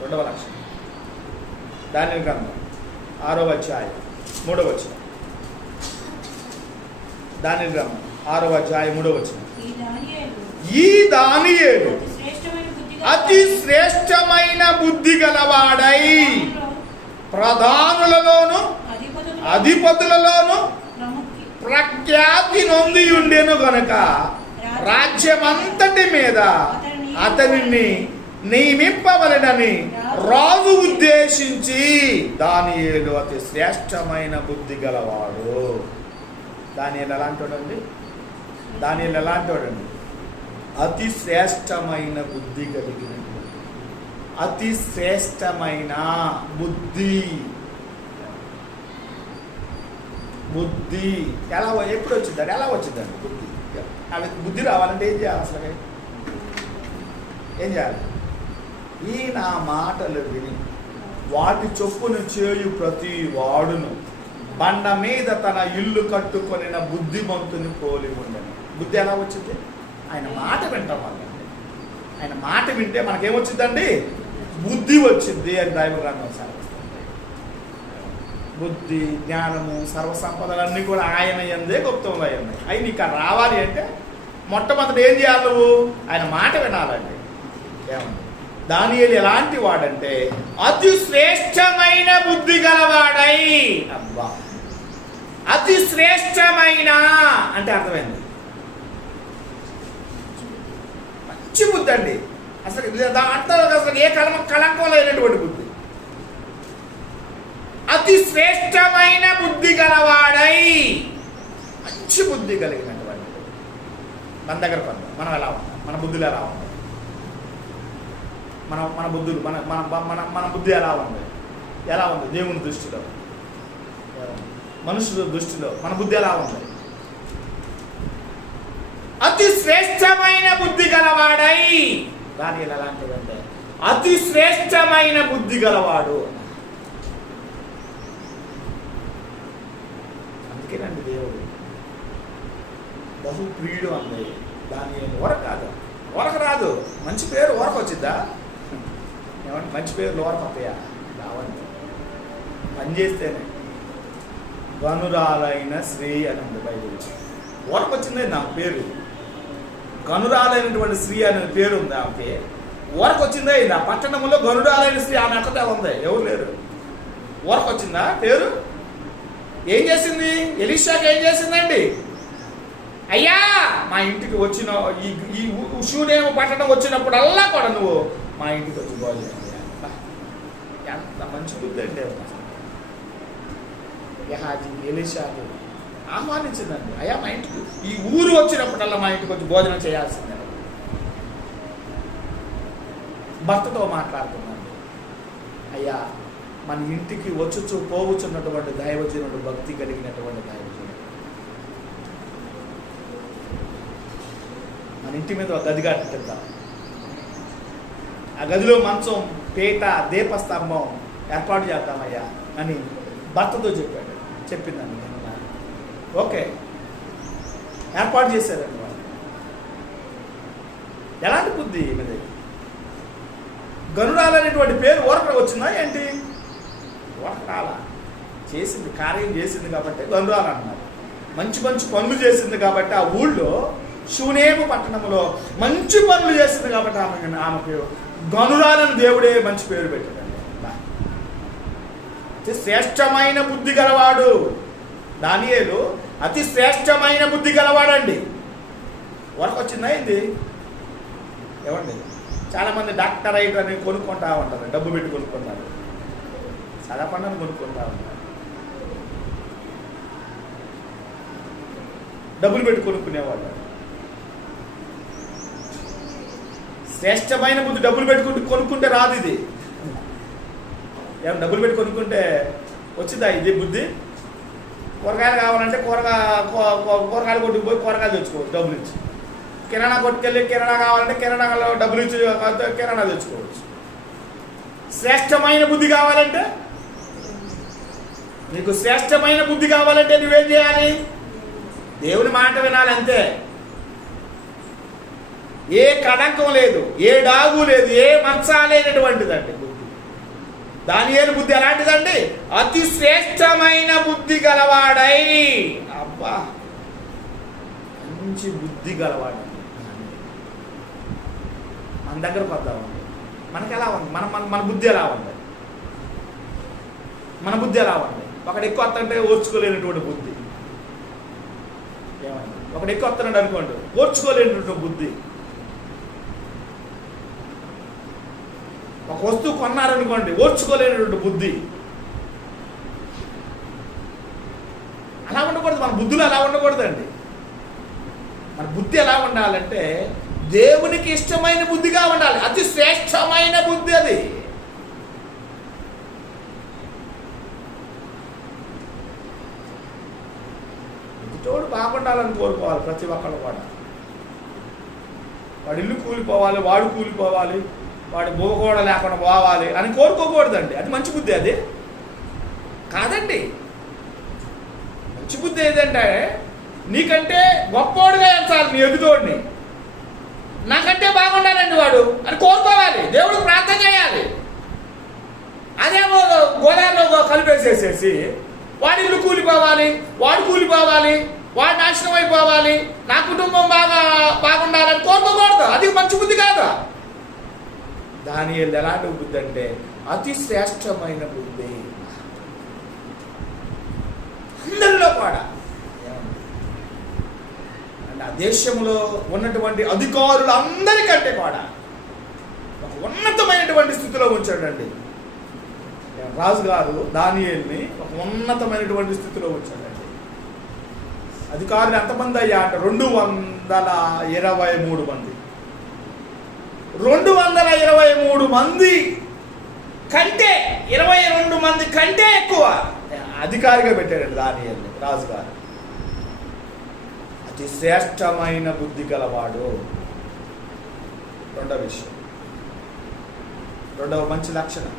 2వ లక్షణం దానియేలు గ్రంథం 6వ అధ్యాయం 3వ వచనం. దానియేలు గ్రంథం 6వ అధ్యాయం 3వ వచనం. ఈ దానియేలు అతి శ్రేష్టమైన బుద్ధి గలవాడై ప్రధానులలోను అధిపతులలోను ప్రఖ్యాతి నొంది ఉండెను గనుక రాజ్యమంతటి మీద అతనిని నియమింపవలెనని రాజు ఉద్దేశించి దానియేలు అతి శ్రేష్టమైన బుద్ధి గలవాడు. దానియేలు ఎలాంటోడండి? దానియేలు ఎలాంటోడండి? అతి శ్రేష్టమైన బుద్ధి కలిగినటువంటి, అతి శ్రేష్టమైన బుద్ధి. బుద్ధి ఎప్పుడు వచ్చిందండి? ఎలా వచ్చిందండి బుద్ధి? అవి బుద్ధి రావాలంటే ఏం చేయాలి? అసలు ఏం చేయాలి? ఈ నా మాటలు విని వాటి చొప్పున చేయు ప్రతి వాడును బండ మీద తన ఇల్లు కట్టుకొనిన బుద్ధిమంతుని పోలి ఉండను. బుద్ధి ఎలా వచ్చింది? ఆయన మాట వింటాం వాళ్ళండి. ఆయన మాట వింటే మనకేమొచ్చిందండి? బుద్ధి వచ్చింది అని దైవ గ్రంథం సెలవిస్తుంది. బుద్ధి, జ్ఞానము, సర్వసంపదలన్నీ కూడా ఆయన యందే గుప్తంలో ఉన్నాయి. అవి నీకు రావాలి అంటే మొట్టమొదటి ఏం చేయాలి? నువ్వు ఆయన మాట వినాలండి. ఏమన్నా దానియేలు ఎలాంటి వాడంటే అతి శ్రేష్టమైన బుద్ధి గలవాడై. అబ్బా, అతి శ్రేష్టమైన అంటే అర్థమైంది మంచి బుద్ధి అండి. అసలు అర్థం అసలు ఏ కళంకం లేనటువంటి బుద్ధి. అతి శ్రేష్టమైన బుద్ధి గలవాడై, మంచి బుద్ధి కలిగినటువంటి మన దగ్గర కొందాం. మనం ఎలా ఉంటాం? మన బుద్ధులు ఎలా ఉంటాయి? మన బుద్ధులు మన మన మన మన బుద్ధి ఎలా ఉంది? ఎలా ఉంది దేవుని దృష్టిలో? మనుషుల దృష్టిలో మన బుద్ధి ఎలా ఉంది? అతి శ్రేష్టమైన బుద్ధి గలవాడై. దానియేలు ఎలాంటిదంటే అతి శ్రేష్టమైన బుద్ధి గలవాడు. అందుకేనండి దేవుడు బహుప్రియుడు అంది. దానియేలు వరకు రాదు. మంచి పేరు వరకు వచ్చిద్దా? ఏమంటే మంచి పేర్లు వరకు వస్తాయా? రావండి. పనిచేస్తేనే. గనురాలైన శ్రీ అని ఉంది బైబిల్లో. వరకు వచ్చిందే నాకు పేరు. గనురాలైనటువంటి స్త్రీ అనే పేరు ఉంది ఆమెకి. వరకు వచ్చిందే. ఆ పట్టణంలో గనురాలైన స్త్రీ ఆమె అక్కడే ఉంది, ఎవరు లేరు. వరకు వచ్చిందా పేరు? ఏం చేసింది? ఎలీషాకి ఏం చేసిందండి? అయ్యా మా ఇంటికి వచ్చిన ఈ షూనేమో పట్టణం వచ్చినప్పుడల్లా కూడా నువ్వు మా ఇంటికి వచ్చి భోజనం చేయాలి. ఎంత మంచి బుద్ధి అంటే యహాజీ ఎలీషాకి ఆహ్వానించిందండి. అయ్యా మా ఇంటికి ఈ ఊరు వచ్చినప్పుడల్లా మా ఇంటికి వచ్చి భోజనం చేయాల్సిందే. భర్తతో మాట్లాడుతున్నాను. అయ్యా మన ఇంటికి వచ్చుచు పోవచ్చున్నటువంటి దైవజనుడు, భక్తి కలిగినటువంటి దైవజనుడు. మన ఇంటి మీద ఒక గది కట్టిద్దాం. ఆ గదిలో మంచం, పీట, దీపస్తంభం ఏర్పాటు చేద్దామయ్యా అని భర్తతో చెప్పిందండి. ఓకే, ఏర్పాటు చేశారండి వాళ్ళు. ఎలాంటి బుద్ధి మీద? గనురాలనేటువంటి పేరు ఊరక వచ్చిందా ఏంటి? ఊరక రాలా. చేసింది, కార్యం చేసింది కాబట్టి గనురాలు అన్నారు. మంచి మంచి పనులు చేసింది కాబట్టి ఆ ఊళ్ళో షూనేము పట్టణంలో మంచి పనులు చేసింది కాబట్టి ఆమెకు గనురాలని దేవుడే మంచి పేరు పెట్టాడండి. శ్రేష్టమైన బుద్ధి గలవాడు దానియేలు. అతి శ్రేష్టమైన బుద్ధి గలవాడండి. వరకు వచ్చిందా ఏంది? ఏమండి, చాలామంది డాక్టర్ రైటర్ అని కొనుక్కుంటా ఉంటారు, డబ్బు పెట్టి కొనుక్కుంటారు, చదపండి కొనుక్కుంటా ఉంటారు, డబ్బులు పెట్టి కొనుక్కునేవాళ్ళు. శ్రేష్టమైన బుద్ధి డబ్బులు పెట్టుకుంటూ కొనుక్కుంటే రాదు. ఇది ఏం డబ్బులు పెట్టి కొనుక్కుంటే వచ్చిందా ఇది బుద్ధి? కూరగాయలు కావాలంటే కూరగాయలు కొట్టుకు పోయి కూరగాయలు తెచ్చుకోవచ్చు డబ్బులు ఇచ్చి. కిరాణా కొట్టుకెళ్ళి కిరాణా కావాలంటే కిరాణాలో డబ్బులు ఇచ్చి కిరాణా తెచ్చుకోవచ్చు. శ్రేష్టమైన బుద్ధి కావాలంటే, నీకు శ్రేష్టమైన బుద్ధి కావాలంటే నువ్వేం చేయాలి? దేవుని మాట వినాలి అంతే. ఏ కడంకం లేదు, ఏ డాగు లేదు, ఏ మచ్చ లేనటువంటిదండి బుద్ధి. దానియేలు బుద్ధి ఎలాంటిదండి? అతి శ్రేష్టమైన బుద్ధి గలవాడై. అబ్బా, మంచి బుద్ధి గలవాడు. మన దగ్గరకు వద్దామండి. మనకి ఎలా ఉంది? మన బుద్ధి ఎలా ఉంది? మన బుద్ధి ఎలా ఉంది? ఒకడు ఎక్కువ వస్తుంటే ఓర్చుకోలేనటువంటి బుద్ధి. ఏమండి? ఒకడు ఎక్కువ వస్తున్నాడు అనుకోండి, ఓర్చుకోలేనటువంటి బుద్ధి. ఒక వస్తువు కొన్నారనుకోండి, ఓర్చుకోలేనటువంటి బుద్ధి. అలా ఉండకూడదు. మన బుద్ధులు అలా ఉండకూడదండి. మన బుద్ధి ఎలా ఉండాలంటే దేవునికి ఇష్టమైన బుద్ధిగా ఉండాలి. అతి శ్రేష్టమైన బుద్ధి అది. తోడు బాగుండాలని కోరుకోవాలి ప్రతి ఒక్కరు కూడా. వాడి ఇల్లు కూలిపోవాలి, వాడు కూలిపోవాలి, వాడి బోగోడ లేకుండా పోవాలి అని కోరుకోకూడదండి. అది మంచి బుద్ధి అది కాదండి. మంచి బుద్ధి ఏదంటే నీకంటే గొప్పోడుగా ఎంచాలి నీ ఎదుటోడిని. నాకంటే బాగుండాలండి వాడు అని కోరుకోవాలి, దేవుడు ప్రార్థన చేయాలి. అదేమో గోదావరిలో కలిపేసేసేసి వాడి ఇల్లు కూలిపోవాలి, వాడు కూలిపోవాలి, వాడు నాశనం అయిపోవాలి, నా కుటుంబం బాగుండాలని కోరుకోకూడదు. అది మంచి బుద్ధి కాదు. దానియేలు ఎలాంటి బుద్ధి అంటే అతి శ్రేష్టమైన బుద్ధి. అందరిలో కూడా అంటే ఆ దేశంలో ఉన్నటువంటి అధికారులు అందరికంటే కూడా ఒక ఉన్నతమైనటువంటి స్థితిలో ఉంచాడండి రాజుగారు. దానియేలుని ఒక ఉన్నతమైనటువంటి స్థితిలో ఉంచాడండి. అధికారులు ఎంతమంది అయ్యా అంటే 223 మంది. 223 మంది కంటే 22 మంది కంటే ఎక్కువ అధికారిగా పెట్టాడండి దానియేలుని రాజుగారు. అతి శ్రేష్టమైన బుద్ధి గలవాడు. రెండవ విషయం, రెండవ మంచి లక్షణం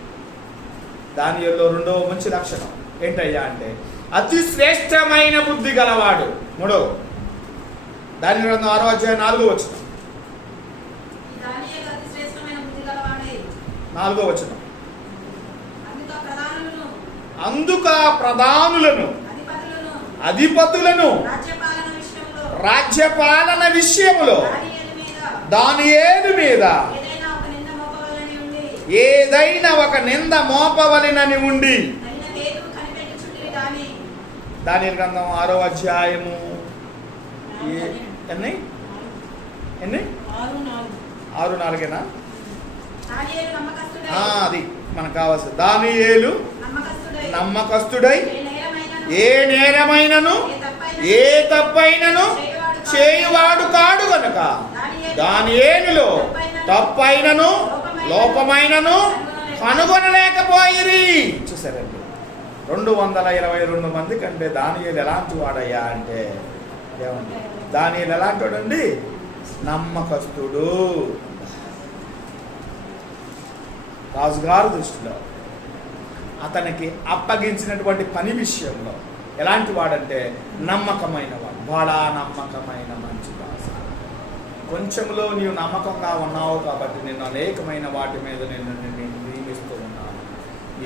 దానియేలులో రెండవ మంచి లక్షణం ఏంటయ్యా అంటే అతి శ్రేష్టమైన బుద్ధి గలవాడు. మూడవ దానియేలు గ్రంథం 6వ అధ్యాయం 4వ వచనం. 4వ వచనం. అందుక ప్రధానులను అధిపతులను రాజ్యపాలన విషయంలో దానియేలు మీద ఏదైనా ఒక నింద మోపవలెనని ఉండి. దానియేలు గ్రంథం 6వ అధ్యాయము ఎన్ని 6:4 అది మనకు కావాల్సింది. దానియేలు నమ్మకస్తుడై ఏ నేరమైనను ఏ తప్పైనను చేయువాడు కాడు గనుక దానియేలులో తప్పైనను లోపమైనను కనుగొనలేకపోయిరి. చూసారండి, 222 మంది కంటే దానియేలు ఎలాంటి వాడయ్యా అంటే ఏమండి? దానియేలు ఎలాంటి వాడండి? నమ్మకస్తుడు. రాజుగారు దృష్టిలో అతనికి అప్పగించినటువంటి పని విషయంలో ఎలాంటి వాడంటే నమ్మకమైన వాడు. బడా నమ్మకమైన మంచి దాసు. కొంచెంలో నీవు నమ్మకంగా ఉన్నావు కాబట్టి నేను అనేకమైన వాటి మీద నేను నియమిస్తూ ఉన్నాను.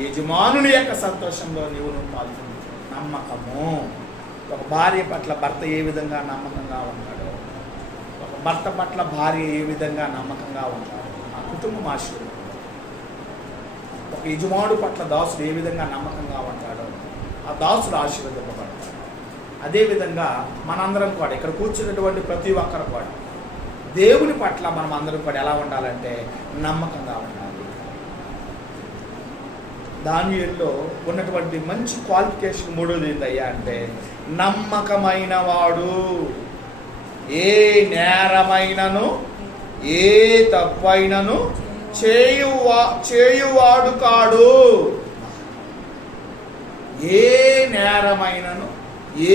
యజమానుని యొక్క సంతోషంలో నీవు పాల్గొను. నమ్మకము. ఒక భార్య పట్ల భర్త ఏ విధంగా నమ్మకంగా ఉంటాడో, ఒక భర్త పట్ల భార్య ఏ విధంగా నమ్మకంగా ఉంటాడో ఆ కుటుంబం ఆశీర్వాదం. ఒక యజమానుడు పట్ల దాసుడు ఏ విధంగా నమ్మకంగా ఉంటాడో ఆ దాసుడు ఆశీర్వదింపబడతాడు. అదేవిధంగా మనందరం కూడా ఇక్కడ కూర్చున్నటువంటి ప్రతి ఒక్కరు కూడా దేవుని పట్ల మనం అందరం కూడా ఎలా ఉండాలంటే నమ్మకంగా ఉండాలి. దానియేలులో ఉన్నటువంటి మంచి క్వాలిఫికేషన్ మూడోది ఏంటయ్యా అంటే నమ్మకమైన వాడు. ఏ నేరమైనను ఏ తప్పైనను చేయువాడు కాడు. ఏ నేరమైనను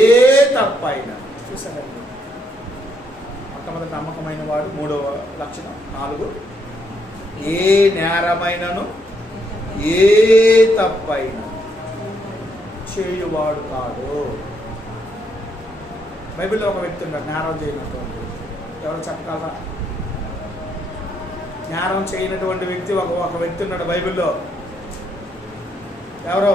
ఏ తప్పైనను. చూసారండి, మొట్టమొదటి నమ్మకమైన వాడు, మూడవ లక్షణం 4, ఏ నేరమైనను ఏ తప్పైనను చేయువాడు కాడు. బైబిల్లో ఒక వ్యక్తి ఉన్నాడు నేరం చేయనటువంటి. ఎవరు చెప్పగలరా? నేరం చేయనటువంటి వ్యక్తి ఒక వ్యక్తి ఉన్నాడు బైబిల్లో. ఎవరో?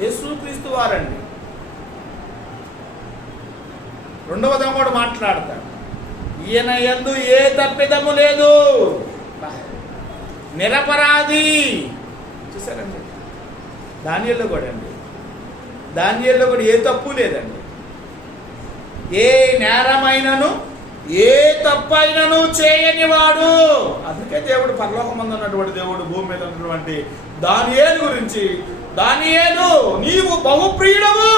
యేసుక్రీస్తు వారండి. 2వ కూడా మాట్లాడతాడు, ఈయన యందు ఏ తప్పిదము లేదు, నిరపరాధి. చూసారండి, దానియేలులో కూడా అండి, దానియేలులో కూడా ఏ తప్పు లేదండి. ఏ నేరమైనను ఏ తప్పైనను చేయని వాడు. అందుకే దేవుడు పరలోకమందు ఉన్నటువంటి దేవుడు భూమి మీద ఉన్నటువంటి దానియేలు గురించి, దానియేలు నీవు బహుప్రియుడవు.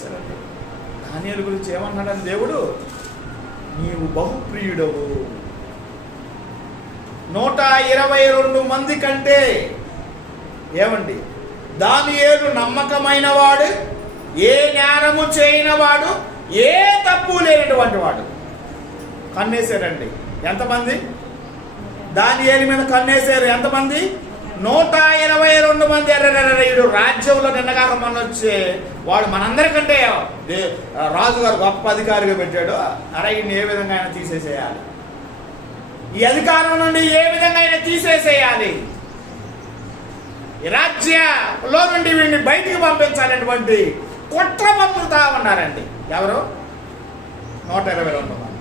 సరే, దానియేలు గురించి ఏమన్నాడని దేవుడు? నీవు బహుప్రియుడవు. 122 మంది కంటే ఏమండి, దానియేలు నమ్మకమైన వాడు, ఏ నేరము చేయనివాడు, ఏ తప్పు లేనటువంటి వాడు. కన్నేశారండి. ఎంతమంది? దానియేలు మీద కన్నేశారు. ఎంతమంది? 122 మంది. ఎర్రడు రాజ్యంలో నిన్నగాక మొన్న వచ్చే వాడు మనందరికంటే రాజుగారు గొప్ప అధికారిగా పెట్టాడు. ఈయన్ని ఏ విధంగా అయినా తీసేసేయాలి, ఈ అధికారం నుండి ఏ విధంగా అయినా తీసేసేయాలి, ఈ రాజ్యంలో నుండి వీడిని బయటికి పంపించాలనేటువంటి కుట్ర పంపుతా ఉన్నారండి. ఎవరు? 122 మంది.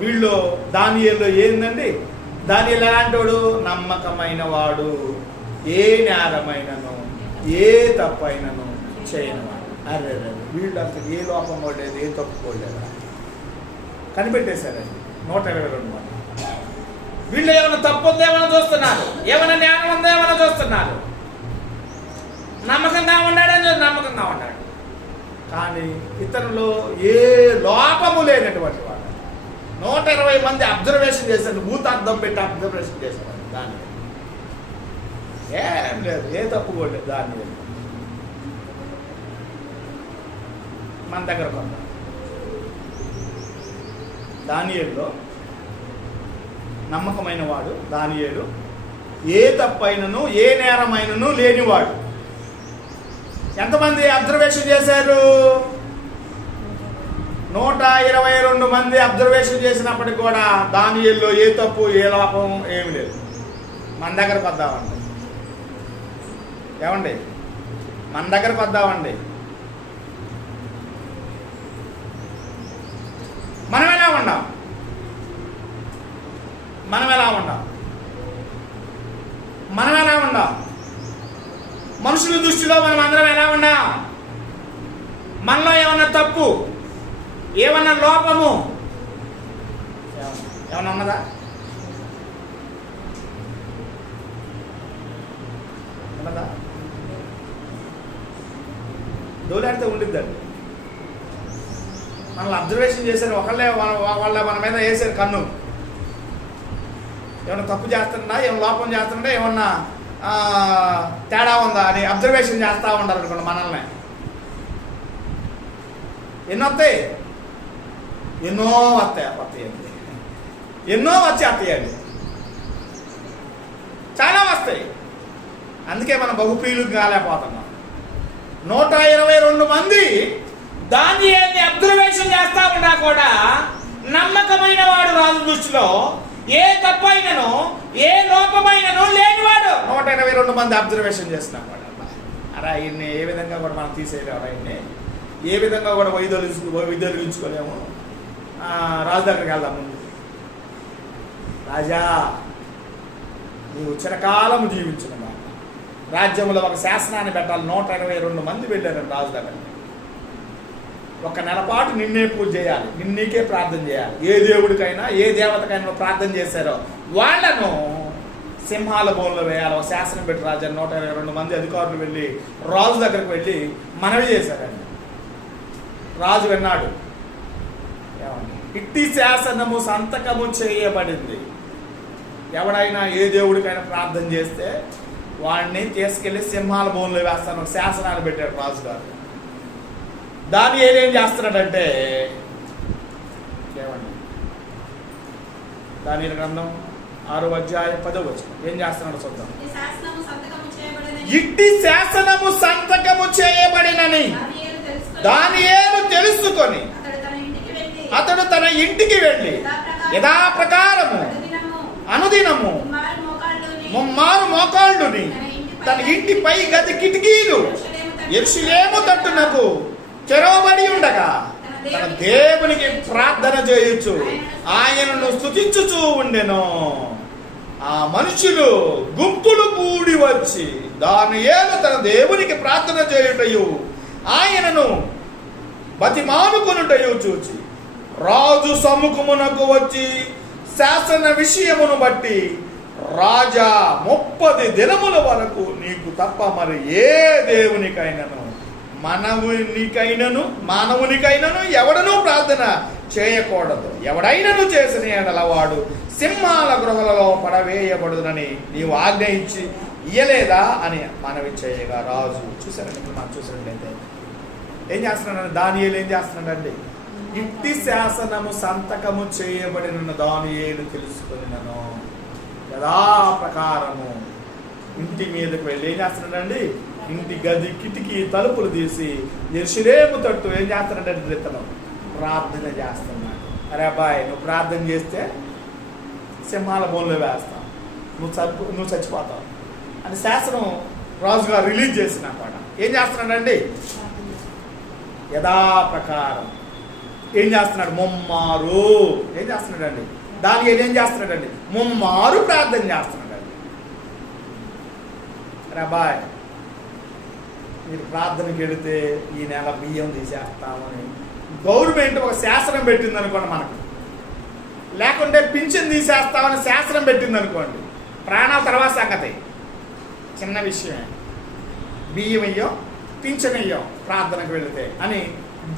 వీళ్ళు దానియేలులో ఏందండి? దానియేలు ఎలాంటి వాడు? నమ్మకమైన వాడు, ఏ నేరమైనను ఏ తప్పైనను చేయనివాడు. అరే వీళ్ళు అసలు ఏ లోపం పడలేదు, ఏ తప్పుకోలేదా? కనిపెట్టేశారండి 122 మంది. వీళ్ళు ఏమైనా తప్పు ఉందో ఏమైనా చూస్తున్నారు, ఏమైనా జ్ఞానం ఉందో ఏమైనా చూస్తున్నారు. నమ్మకంగా ఉన్నాడని నమ్మకంగా ఉన్నాడు, కానీ ఇతరులు ఏ లోపము లేనటువంటి వాడు. 120 మంది అబ్జర్వేషన్ చేశారు, భూతార్థం పెట్టి అబ్జర్వేషన్ చేశారు. దాన్ని ఏం లేదు, ఏ తప్పు కూడా లేదు. దాన్ని మన దగ్గర కొంత దానియేలులో నమ్మకమైన వాడు దానియేలు, ఏ తప్పైనను ఏ నేరమైనను లేనివాడు. ఎంతమంది అబ్జర్వేషన్ చేశారు? 122 మంది అబ్జర్వేషన్ చేసినప్పటికి కూడా దానియేలులో ఏ తప్పు ఏ లోపం ఏమి లేదు. మన దగ్గరకు వద్దామండి, ఏమండి? మన దగ్గరకు వద్దామండి. మనం ఎలా ఉన్నాం? మనం ఎలా ఉన్నాం? మనం ఎలా ఉన్నాం? మనుషుల దృష్టిలో మనం అందరం ఎలా ఉన్నాం? మనలో ఏమన్నా తప్పు, ఏమన్నా లోపము ఏమన్నా ఉన్నదా? ఉన్నదా? దోలాడితే ఉండిద్దండి. మనల్ని అబ్జర్వేషన్ చేశారు, వాళ్ళ మన మీద వేసారు కన్ను. ఏమన్నా తప్పు చేస్తున్నా, ఏమన్నా లోపం చేస్తున్నా, ఏమన్నా తేడా ఉందా అని అబ్జర్వేషన్ చేస్తూ ఉండాలి అనుకోండి. మనల్ని ఎన్నో వస్తాయి, ఎన్నో వస్తాయండి, ఎన్నో వచ్చేస్తాయండి, చాలా వస్తాయి. అందుకే మనం బహుప్రియులు కాలేకపోతున్నాం. 122 మంది దానియేలుని అబ్జర్వేషన్ చేస్తా ఉన్నా కూడా నమ్మకమైన వాడు రాజు దృష్టిలో, ఏ తప్పైనను ఏ లోపమైనను లేనివాడు. 122 మంది అబ్జర్వేషన్ చేస్తున్నాం వాడు. అరే ఆయన్ని ఏ విధంగా కూడా మనం తీసేయలేము, ఆయన్ని ఏ విధంగా కూడా వైదొలిగించుకోలేము. రాజు దగ్గరికి వెళ్దాం. ముందు రాజా, నీవు చిరకాలము జీవించిన రాజ్యంలో ఒక శాసనాన్ని పెట్టాలి. 122 మంది వెళ్ళారండి రాజు దగ్గర. 1 నెల పాటు నిన్నే పూజ చేయాలి, నిన్నీకే ప్రార్థన చేయాలి. ఏ దేవుడికైనా ఏ దేవతకైనా ప్రార్థన చేశారో వాళ్ళను సింహాల బోన్లో వేయాలి. ఒక శాసనం పెట్టి రాజా 122 మంది అధికారులు వెళ్ళి రాజు దగ్గరకు వెళ్ళి మనవి చేశారండి. రాజు విన్నాడు. ఏమండి? ఇట్టి శాసనము సంతకము చేయబడింది. ఎవడైనా ఏ దేవుడికైనా ప్రార్థన చేస్తే వాడిని తీసుకెళ్లి సింహాల బోన్లో వేస్తాను శాసనాలు పెట్టాడు రాజుగారు. దానియేలు ఏం చేస్తున్నాడంటే, ఏమండి, దానియేలు గ్రంథం 6వ అధ్యాయం 10వ వచనం ఏం చేస్తున్నాడు చూద్దాం. ఇట్టి శాసనము సంతకము చేయబడినని దానియేలు తెలుసుకొని అతడు తన ఇంటికి వెళ్ళి యథాప్రకారము అనుదినము ముమ్మారు మోకాళ్ళుని తన ఇంటిపై గది కిటికీలు యెరూషలేము తట్టునకు తెరవబడి ఉండగా తన దేవునికి ప్రార్థన చేయొచ్చు ఆయనను స్తుతించుచూ ఉండెను. ఆ మనుషులు గుంపులు కూడి వచ్చి దానియేలు తన దేవునికి ప్రార్థన చేయుటయు ఆయనను బతిమాలుకొనుటయు చూచి రాజు సముఖమునకు వచ్చి శాసన విషయమును బట్టి, రాజా 30 దినముల వరకు నీకు తప్ప మరి ఏ దేవునికైనను మానవునికైనను ఎవడనూ ప్రార్థన చేయకూడదు. ఎవడైనను చేసిన ఎడల వాడు సింహాల గృహలలో పడవేయబడునని నీవు ఆజ్ఞ ఇచ్చి ఇయ్యలేదా అని మనవి చేయగా రాజు చూసారండి. ఇప్పుడు మనం చూసినట్లయితే ఏం చేస్తున్నాడు దానియేలు? ఏం చేస్తున్నాడండి? ఇట్టి శాసనము సంతకము చేయబడిన దానియేలు తెలుసుకున్నాను. యథా ప్రకారము ఇంటి మీదకి వెళ్ళి ఏం చేస్తున్నాడండి? ఇంటి గది కిటికీ తలుపులు తీసి యెరూషలేము తట్టు ఏం చేస్తున్నాడంటే ఇతను ప్రార్థన చేస్తున్నాడు. అరే అబ్బాయి, నువ్వు ప్రార్థన చేస్తే సింహాల బోన్లో వేస్తావు, నువ్వు చచ్చిపోతావు అని శాసనం రాజుగారు రిలీజ్ చేసినమాట. ఏం చేస్తున్నాడండి? యథాప్రకారం ఏం చేస్తున్నాడు? ముమ్మారు ఏం చేస్తున్నాడండి? దానియేలు ఏం చేస్తున్నాడండి? ముమ్మారు ప్రార్థన చేస్తున్నాడండి. అరే అబ్బాయి, మీరు ప్రార్థనకి వెళితే ఈ నెల బియ్యం తీసేస్తామని గవర్నమెంట్ ఒక శాసనం పెట్టింది అనుకోండి మనకు, లేకుంటే పింఛన్ తీసేస్తామని శాసనం పెట్టింది అనుకోండి, ప్రాణాల తర్వాత సంగతి చిన్న విషయమే. బియ్యం అయ్యాం, పింఛన్ అయ్యాం ప్రార్థనకు వెళితే అని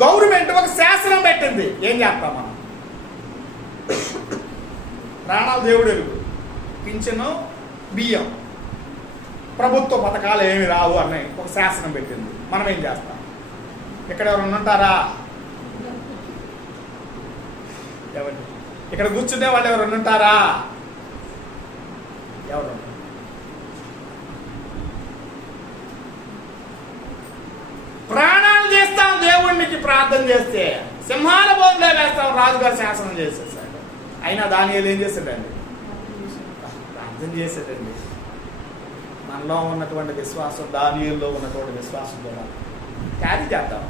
గవర్నమెంట్ ఒక శాసనం పెట్టింది. ఏం చేస్తాం మనం? ప్రాణాలు దేవుడు ఎరుగు, పింఛను బియ్యం ప్రభుత్వ పథకాలు ఏమి రావు అని ఒక శాసనం పెట్టింది. మనం ఏం చేస్తాం? ఇక్కడ ఎవరు ఉంటారా? ఎవరు ఇక్కడ కూర్చునే వాళ్ళు ఎవరు ఉంటారా? ఎవరు? ప్రాణాలు చేస్తాం దేవుడికి ప్రార్థన చేస్తే, సింహాల బోన్లో వేస్తాం రాజుగారు శాసనం చేసేసాడు. అయినా దానియేలు ఏం చేశాడండి? ప్రార్థన చేశాడండి. మనలో ఉన్నటువంటి విశ్వాసం దానియేలులో ఉన్నటువంటి విశ్వాసం కూడా క్యారీ చేద్దాం.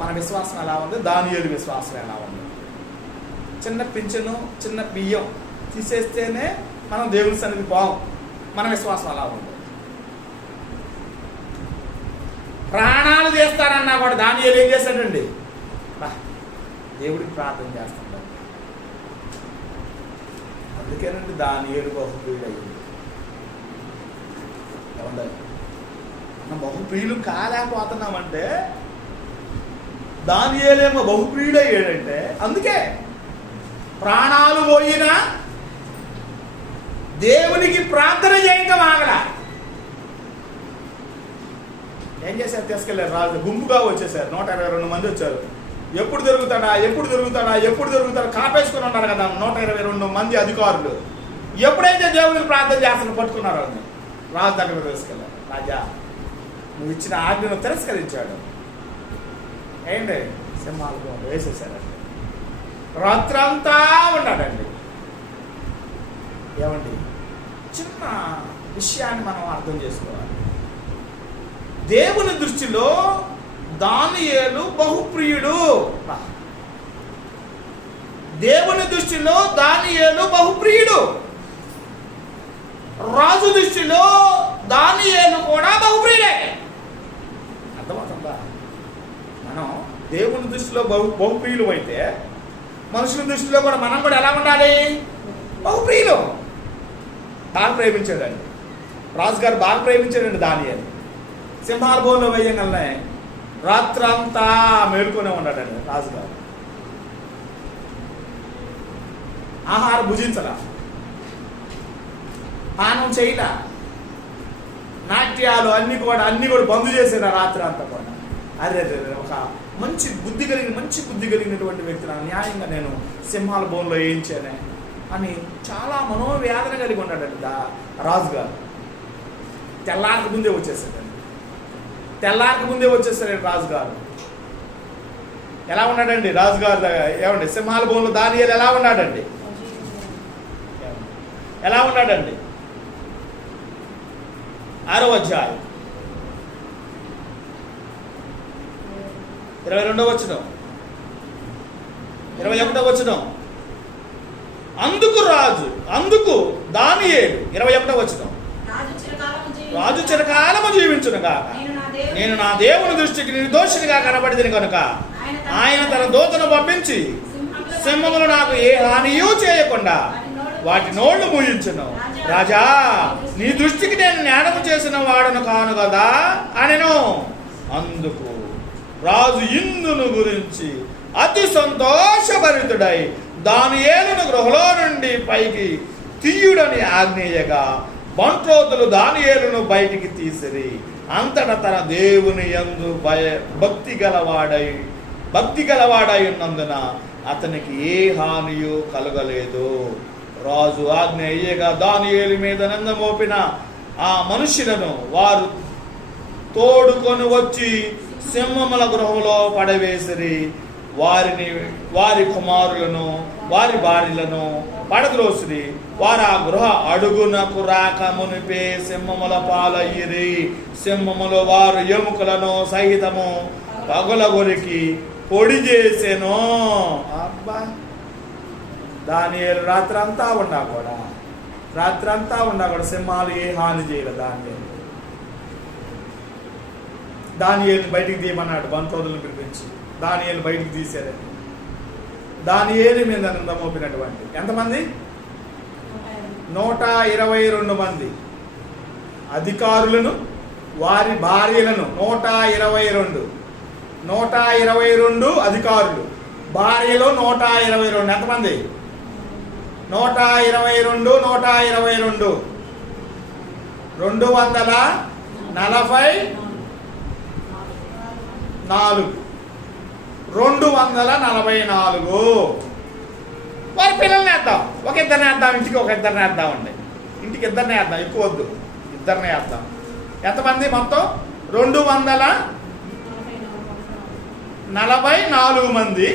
మన విశ్వాసం ఎలా ఉంది, దానియేలు విశ్వాసం ఎలా ఉంది? చిన్న పింఛను, చిన్న బియ్యం తీసేస్తేనే మనం దేవుని సన్నిధి పోం. మన విశ్వాసం అలా ఉంది. ప్రాణాలు చేస్తారన్నా కూడా దానియేలు ఏం చేశాడండి? దేవుడికి ప్రార్థన చేస్తాడు. అందుకేనండి దానియేలు బహుప్రియుడు అయ్యింది. ఏమండి, మనం బహుప్రియులు కాలేకపోతున్నామంటే దానియేలేమో బహుప్రియుడు అయ్యాడంటే అందుకే ప్రాణాలు పోయినా దేవునికి ప్రార్థన చేయటం ఆగలా. ఏం చేశారు? తీసుకెళ్ళారు రాజు, గుంపుగా వచ్చేసారు. 122 మంది వచ్చారు. ఎప్పుడు దొరుకుతాడా కాపేసుకుని ఉన్నారు కదా 122 మంది అధికారులు. ఎప్పుడైతే దేవునికి ప్రార్థన చేస్తాను పట్టుకున్నారు అని రాజు దగ్గర తీసుకెళ్ళారు. రాజా, నువ్వు ఇచ్చిన ఆజ్ఞను తిరస్కరించాడు. ఏంటి? సింహాలు వేసేసారండి. రాత్రంతా ఉన్నాడండి. ఏమండి, చిన్న విషయాన్ని మనం అర్థం చేసుకోవాలి. దేవుని దృష్టిలో దానియేలు బహుప్రియుడు. దేవుని దృష్టిలో దానియేలు బహుప్రియుడు. రాజు దృష్టిలో దానియేలు కూడా బహుప్రియుడే. అర్థమవుతుందా? మనం దేవుని దృష్టిలో బహుప్రియులు అయితే మనుషుల దృష్టిలో కూడా మనం కూడా ఎలా ఉండాలి? బహుప్రియులు. బాగా ప్రేమించాడండి రాజుగారు, బాగా ప్రేమించాడండి దానియేలు. సింహాల బోన్లో వేయగలనే రాత్రంతా మేలుకొనే ఉన్నాడండి రాజుగారు. ఆహారం భుజించరా, పానం చేయలా, నాట్యాలు అన్ని కూడా బంద్ చేసిన రాత్రి అంతా కూడా. అరే ఒక మంచి బుద్ధి కలిగినటువంటి వ్యక్తి న్యాయంగా నేను సింహాల బోన్లో వేయించానే అని చాలా మనోవేదన కలిగి ఉన్నాడండి రాజుగారు. తెల్లారికి ముందే వచ్చేసాడండి రాజుగారు. ఎలా ఉన్నాడండి రాజుగారు? ఏమండి సింహాల బోన్లో దానియేలు ఎలా ఉన్నాడండి? ఎలా ఉన్నాడండి? 6వ అధ్యాయం 22వ వచనం, 21వ వచనం. అందుకు దానియేలు 21వ వచనం, రాజు చిరకాలము జీవించునుగా, నేను నా దేవుని దృష్టికి నిర్దోషినిగా కనబడితిని కనుక ఆయన తన దూతను పంపించి సింహములు నాకు ఏ హానియూ చేయకుండా వాటి నోళ్లు మూయించును. రాజా, నీ దృష్టికి నేను జ్ఞానము చేసిన వాడను కాను కదా అనెను. అందుకు రాజు ఇందును గురించి అతి సంతోషభరితుడై దానియేలును గృహలో నుండి పైకి తీయుడని ఆజ్ఞేయగా బంట్రోతులు దానియేలును బయటికి తీసిరి. అంతటా తన దేవుని యందు భక్తి గలవాడై ఉన్నందున అతనికి ఏ హానియు కలగలేదు. రాజు ఆజ్ఞ అయ్యగా దానియేలు మీద నిందమోపిన ఆ మనుషులను వారు తోడుకొని వచ్చి సింహముల గృహంలో పడవేసిరి. వారి కుమారులను వారి భార్యలను పడద్రోసిరి. వారు ఆ గృహ అడుగునకు రాక మునిపే సింహముల పాలయ్యిరి. సింహములు వారు ఎముకలను సహితము పగులగొరికి పొడి చేసెను. అబ్బా, దానియేలు రాత్రంతా ఉన్నా కూడా సింహాలు ఏ హాని చేయలేదు. దానియేలుని బయటికి తీయమన్నాడు బంట్రోతులను పిలిపించి. దానియేలు బయటికి తీశారండి. దానియేలు మీద నిందమోపినటువంటి ఎంతమంది? 122 మంది అధికారులను వారి భార్యలను. 122 అధికారులు, భార్యలు 122. ఎంతమంది? 122 244 244 వారి పిల్లల్ని వేద్దాం. ఒక ఇద్దరిని వేద్దాం, ఇంటికి ఒక ఇద్దరిని వేద్దామండి. ఇంటికి ఇద్దరిని వేద్దాం, ఎక్కువ వద్దు, ఇద్దరిని వేద్దాం. ఎంతమంది మొత్తం? 244 మంది.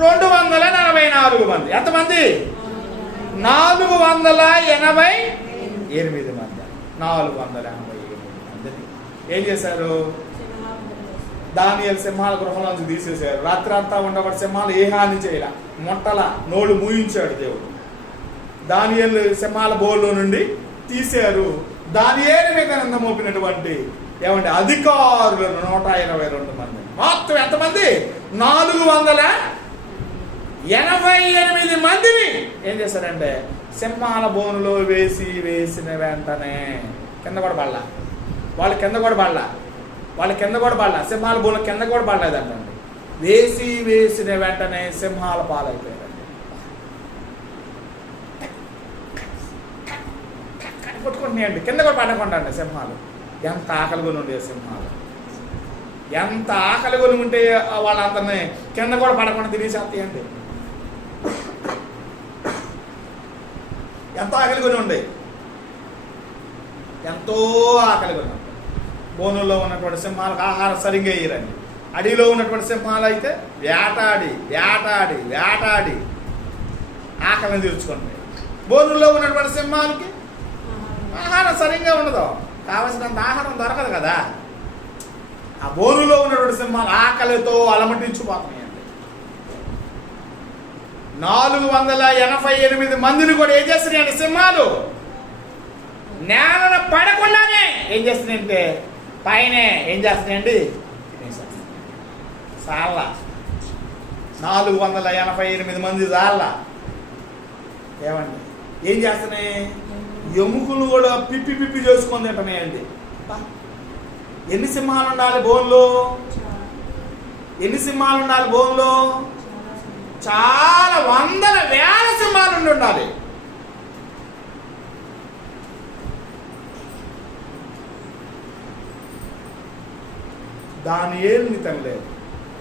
244 మంది. ఎంతమంది? 488 మంది. 488 మందిని ఏం చేశారు? దానియేలు సింహాల గృహంలోంచి తీసేశారు. రాత్రి అంతా ఉండబడి సింహాలు ఏ హాని చేయాల, మొట్టల నోళ్ళు మూయించాడు దేవుడు. దానియేలు సింహాల బోర్లో నుండి తీశారు. దానియేలు మీద నిందమోపినటువంటి ఏమంటే అధికారులను 122 మంది. మొత్తం ఎంతమంది? 488 మందిని ఏం చేశారంటే సింహాల బోనులో వేసిన వెంటనే కింద కూడా పడలా. వాళ్ళు కింద కూడా పడలా. సింహాల బోన్ల కింద కూడా పడలేదంటండి. వేసిన వెంటనే సింహాల పాలైపోయారు. కొట్టుకుంటున్నాయండి, కింద కూడా పడకుండా అండి సింహాలు. ఎంత ఆకలిగొని ఉండే సింహాలు, ఎంత ఆకలిగొని ఉంటే వాళ్ళందరినీ కింద కూడా పడకుండా తినేసేస్తాయండి. ఎంత ఆకలిగొని ఉండే, ఎంతో ఆకలిగొని. బోనుల్లో ఉన్నటువంటి సింహాలకు ఆహారం సరిగ్గా వేయరండి. అడవిలో ఉన్నటువంటి సింహాలు అయితే వేటాడి ఆకలిని తీర్చుకుంటాయి. బోనుల్లో ఉన్నటువంటి సింహాలకి ఆహారం సరిగ్గా ఉండదు, కావలసినంత ఆహారం దొరకదు కదా. ఆ బోనులో ఉన్నటువంటి సింహాలు ఆకలితో అలమటించిపోతున్నాయండి. 488 మందిని కూడా ఏం చేస్తున్నాయండి సింహాలు? నేలను పడకుండానే ఏం చేస్తున్నాయంటే పైనే ఏం చేస్తున్నాయండి? చాలా 488 మంది చాలా ఏమండి ఏం చేస్తున్నాయి? ఎముకలు కూడా పిప్పి చేసుకొని తింటున్నాయండి. ఎన్ని సింహాలు ఉండాలి బోన్లో? ఎన్ని సింహాలు ఉండాలి బోన్లో? చాలా వందల వేల సింహాలు ఉండాలి. దానియేలుని తినలేదు,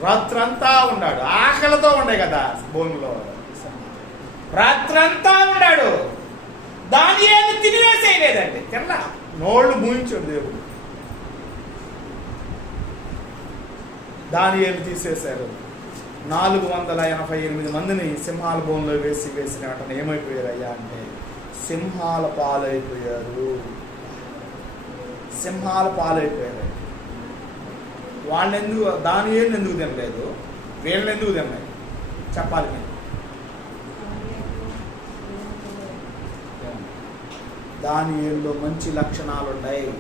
రాత్రంతా ఉన్నాడు. ఆకలితో ఉండే కదా భూమిలో, రాత్రంతా ఉన్నాడు. దానియేలు తినివేసేయలేదండి, తినలా. నోళ్ళు మూయించాడు దేవుడు. దానియేలు తీసేశారు. 488 మందిని సింహాల బోన్లో వేసిన వెంటనే ఏమైపోయారు అయ్యా అంటే సింహాల పాలైపోయారు. సింహాల పాలైపోయారు. వాళ్ళని ఎందుకు, దానియేలుని ఎందుకు తినలేదు, వీళ్ళని ఎందుకు తినలేదు చెప్పాలి మీరు. దానియేలులో మంచి లక్షణాలు ఉన్నాయి.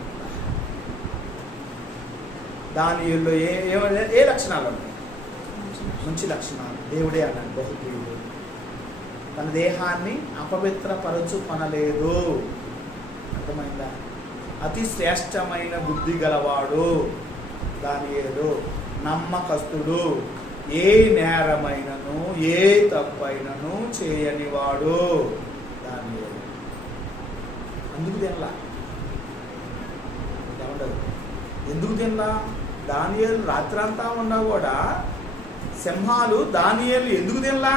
దానియేలులో ఏ లక్షణాలు ఉన్నాయి? మంచి లక్షణాలు. దేవుడే అన్నాడు బహుప్రియుడు. తన దేహాన్ని అపవిత్రపరచు పనలేదు. అర్థమైందా? అతి శ్రేష్టమైన బుద్ధి గలవాడు దానియేలు. నమ్మకస్తుడు, ఏ నేరమైనను ఏ తప్పైనను చేయనివాడు దానియేలు. అందుకు తినలా. ఏమంటారు? ఎందుకు తినలా? దానియేలు రాత్రంతా ఉన్నా కూడా సింహాలు దానియేలు ఎందుకు తినలా?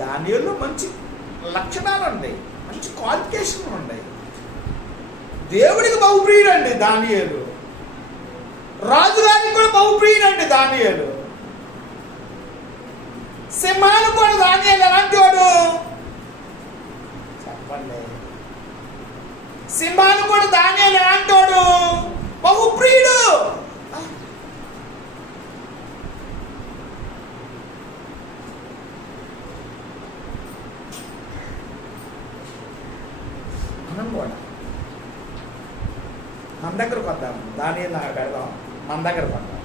దానియేలులో మంచి లక్షణాలు ఉన్నాయి, మంచి క్వాలిఫికేషన్లు ఉన్నాయి. దేవుడికి బహుప్రియుడు అండి దానియేలు. రాజుగారికి కూడా బహుప్రియుడు అండి దానియేలు. సింహాలు కూడా దానియేలు ఎలాంటి వాడు చెప్పండి? సింహాలు కూడా దానియేలు ఎలాంటి వాడు? బహుప్రియుడు. మనం కూడా మన దగ్గరకు వద్దాం, దానియేలు నాకు పెడదాం, మన దగ్గరకు వద్దాం.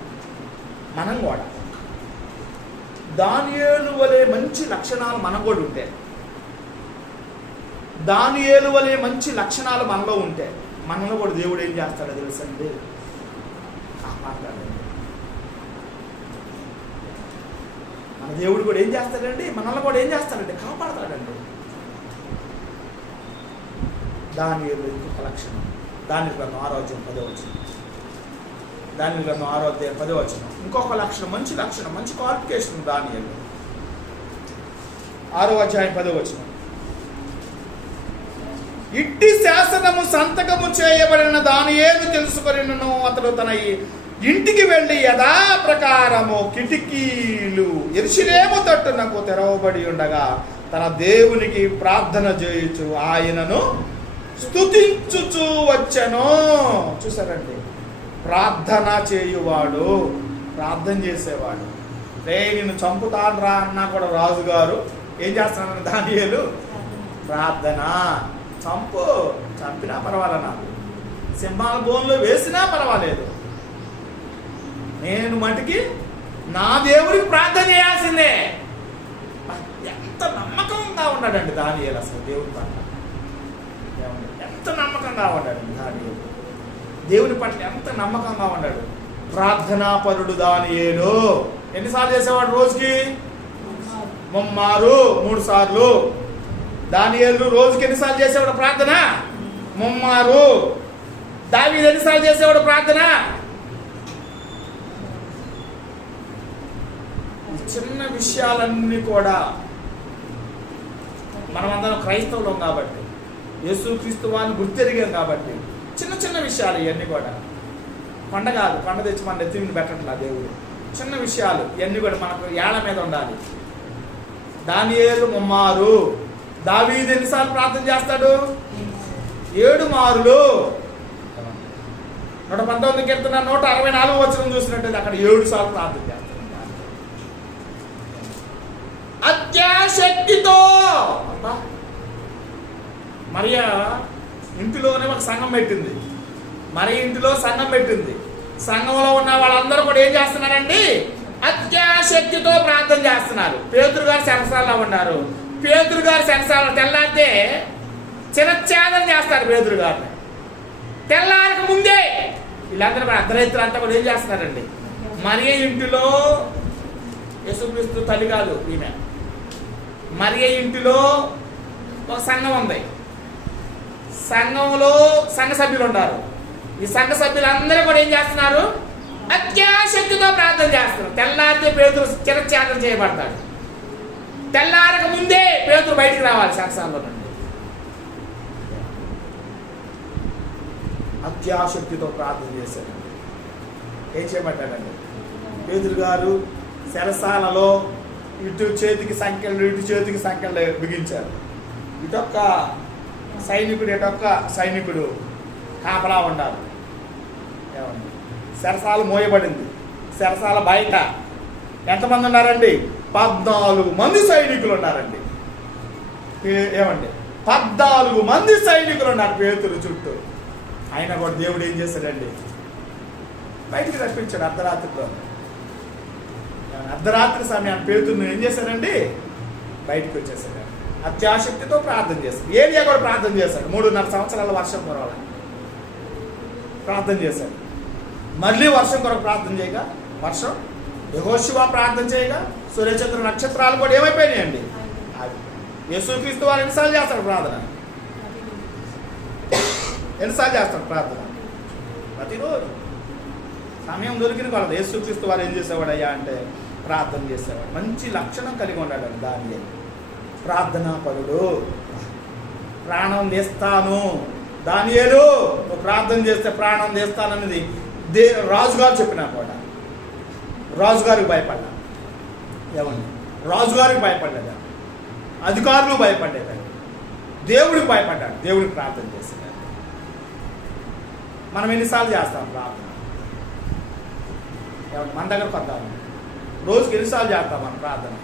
మనం కూడా దానియేలు వలె మంచి లక్షణాలు మనం కూడా ఉంటే, దానియేలు వలె మంచి లక్షణాలు మనలో ఉంటే మనలో కూడా దేవుడు ఏం చేస్తాడో తెలుసండి? కాపాడతాడండి. మన దేవుడు కూడా ఏం చేస్తాడండి? మనల్ని కూడా ఏం చేస్తాడండి? కాపాడతాడండి. దానియేలు ఇంకొక లక్షణం. దానియేలు గ్రంథం 6వ అధ్యాయం 10వ వచనం. దానియేలు గ్రంథం 6వ అధ్యాయం 10వ వచనం. ఇంకొక లక్షణం, మంచి లక్షణం, మంచి క్వాలిఫికేషన్ దానియేలు. 6వ అధ్యాయం 10వ వచనం. ఇట్టి శాసనము సంతకము చేయబడిన దానియేలు తెలుసుకొనినను అతడు తన ఇంటికి వెళ్ళి యథాప్రకారము కిటికీలు యెరూషలేము తట్టునకు తెరవబడి ఉండగా తన దేవునికి ప్రార్థన చేయుచు ఆయనను స్తుతించుచు వచ్చెను. చూసారండి, ప్రార్థన చేయువాడు, ప్రార్థన చేసేవాడు. రే నిన్ను చంపుతాను రా అన్నా కూడా రాజుగారు ఏం చేస్తున్నాను? దానియేలు ప్రార్థన. చంపినా పర్వాలే, నాకు సింహాల బోన్లో వేసినా పర్వాలేదు, నేను మటుకి నా దేవుడికి ప్రార్థన చేయాల్సిందే. ఎంత నమ్మకంగా ఉన్నాడండి దానియేలు అసలు దేవుడి పట్ల. ఎంత నమ్మకంగా ఉన్నాడు దానియేలు, దేవుని పట్ల ఎంత నమ్మకంగా ఉన్నాడు. ప్రార్థనాపరుడు దానియేలు. ఎన్నిసార్లు చేసేవాడు? రోజుకి 3 సార్లు. దానియేలు రోజుకి ఎన్నిసార్లు చేసేవాడు ప్రార్థన? 3. దావీదు ఎన్నిసార్లు చేసేవాడు ప్రార్థన? చిన్న విషయాలన్నీ కూడా మనమందరం క్రైస్తవులం కాబట్టి, యేసుక్రీస్తు వారిని గుర్తెరిగాం కాబట్టి చిన్న చిన్న విషయాలు ఇవన్నీ కూడా. కొండ కాదు, కొండ తెచ్చి మన నెత్తి మీద పెట్టట్లా దేవుడు. చిన్న విషయాలు ఇవన్నీ కూడా మనకు ఏళ్ల మీద ఉండాలి. దానియేలు 3. దావీదు ఎన్నిసార్లు ప్రార్థన చేస్తాడు? 7 మారులు. 119 కీర్తన 164 వచనం చూసినట్టయితే అక్కడ 7 సార్లు ప్రార్థన చేస్తాడు. అత్యాశక్తితో. మరియా ఇంటిలోనే ఒక సంఘం పెట్టింది. ఇంటిలో సంఘం పెట్టింది. సంఘంలో ఉన్న వాళ్ళందరూ కూడా ఏం చేస్తున్నారండి? అత్యాశక్తితో ప్రార్థన చేస్తున్నారు. పేతురు గారు శంఖసాలలో ఉన్నారు. పేతురు గారు శంఖసాల తెల్లారితే చిరఛేదం చేస్తారు పేతురు గారిని. తెల్లారికి ముందే వీళ్ళందరూ అర్ధరైతులు అంతా కూడా ఏం చేస్తున్నారండి? మరియ ఇంటిలో యేసుక్రీస్తు తల్లి కాదు ఈమె. మరియ ఇంటిలో ఒక సంఘం ఉంది. సంఘంలో సంఘ సభ్యులు ఉంటారు. ఈ సంఘ సభ్యులందరూ కూడా ఏం చేస్తున్నారు? అత్యాశక్తితో ప్రార్థన చేస్తున్నారు. తెల్లారితే పేతురు చిరఛేదన చేయబడతాడు. తెల్లారక ముందే పేతురు బయటికి రావాలి శాసనాల్లో నుండి. అత్యాశక్తితో ప్రార్థన చేశారండి. ఏం చేయబడ్డాడండి? పేతురు గారు చెరసాలలో ఇటు చేతికి సంఖ్యలు ఇటు చేతికి సంఖ్యలు బిగించారు. ఇటొక్క సైనికుడు ఇటొక్క సైనికుడు కాపలా ఉండాలి. ఏమండి? చెరసాల మోయబడింది. చెరసాల బయట ఎంతమంది ఉన్నారండి? 14 మంది సైనికులు ఉన్నారండి. ఏమండి? 14 మంది సైనికులు ఉన్నారు పేతురు చుట్టూ. అయినా కూడా దేవుడు ఏం చేశాడండి? బయటికి రప్పించాడు అర్ధరాత్రిలో. అర్ధరాత్రి సమయాన్ని పేతురుని ఏం చేశాడండి? బయటికి వచ్చేసాడు. అత్యాశక్తితో ప్రార్థన చేశాడు. ఏలియా కూడా ప్రార్థన చేశాడు. 3.5 సంవత్సరాల వర్షం కురవాలి ప్రార్థన చేశాడు. మళ్ళీ వర్షం కొరకు ప్రార్థన చేయగా వర్షం, యెహోషువ ప్రార్థన చేయగా సూర్యచంద్ర నక్షత్రాలు కూడా ఏమైపోయినాయండి? యేసుక్రీస్తు వారు ఎన్నిసార్లు చేస్తాడు ప్రార్థన? ఎన్నిసార్లు చేస్తాడు ప్రార్థన? ప్రతిరోజు సమయం దొరికిన కాదు. యేసుక్రీస్తు వారు ఏం చేసేవాడు అయ్యా అంటే ప్రార్థన చేసేవాడు. మంచి లక్షణం కలిగి ఉన్నాడు దానియే. ప్రార్థనా పరుడు. ప్రాణం తీస్తాను దానియేలు, నువ్వు ప్రార్థన చేస్తే ప్రాణం తీస్తానన్నది రాజుగారు చెప్పినా కూడా రాజుగారికి భయపడ్డా. ఏమన్నా? రాజుగారికి భయపడ్డా, అధికారులు భయపడ్డాడు, దేవుడికి భయపడ్డాడు. దేవుడికి ప్రార్థన చేశాడు. మనం ఎన్నిసార్లు చేస్తాం ప్రార్థన? ఏమన్నా? మన దగ్గరకు వద్దాము. రోజుకి ఎన్నిసార్లు చేస్తాం మన ప్రార్థన?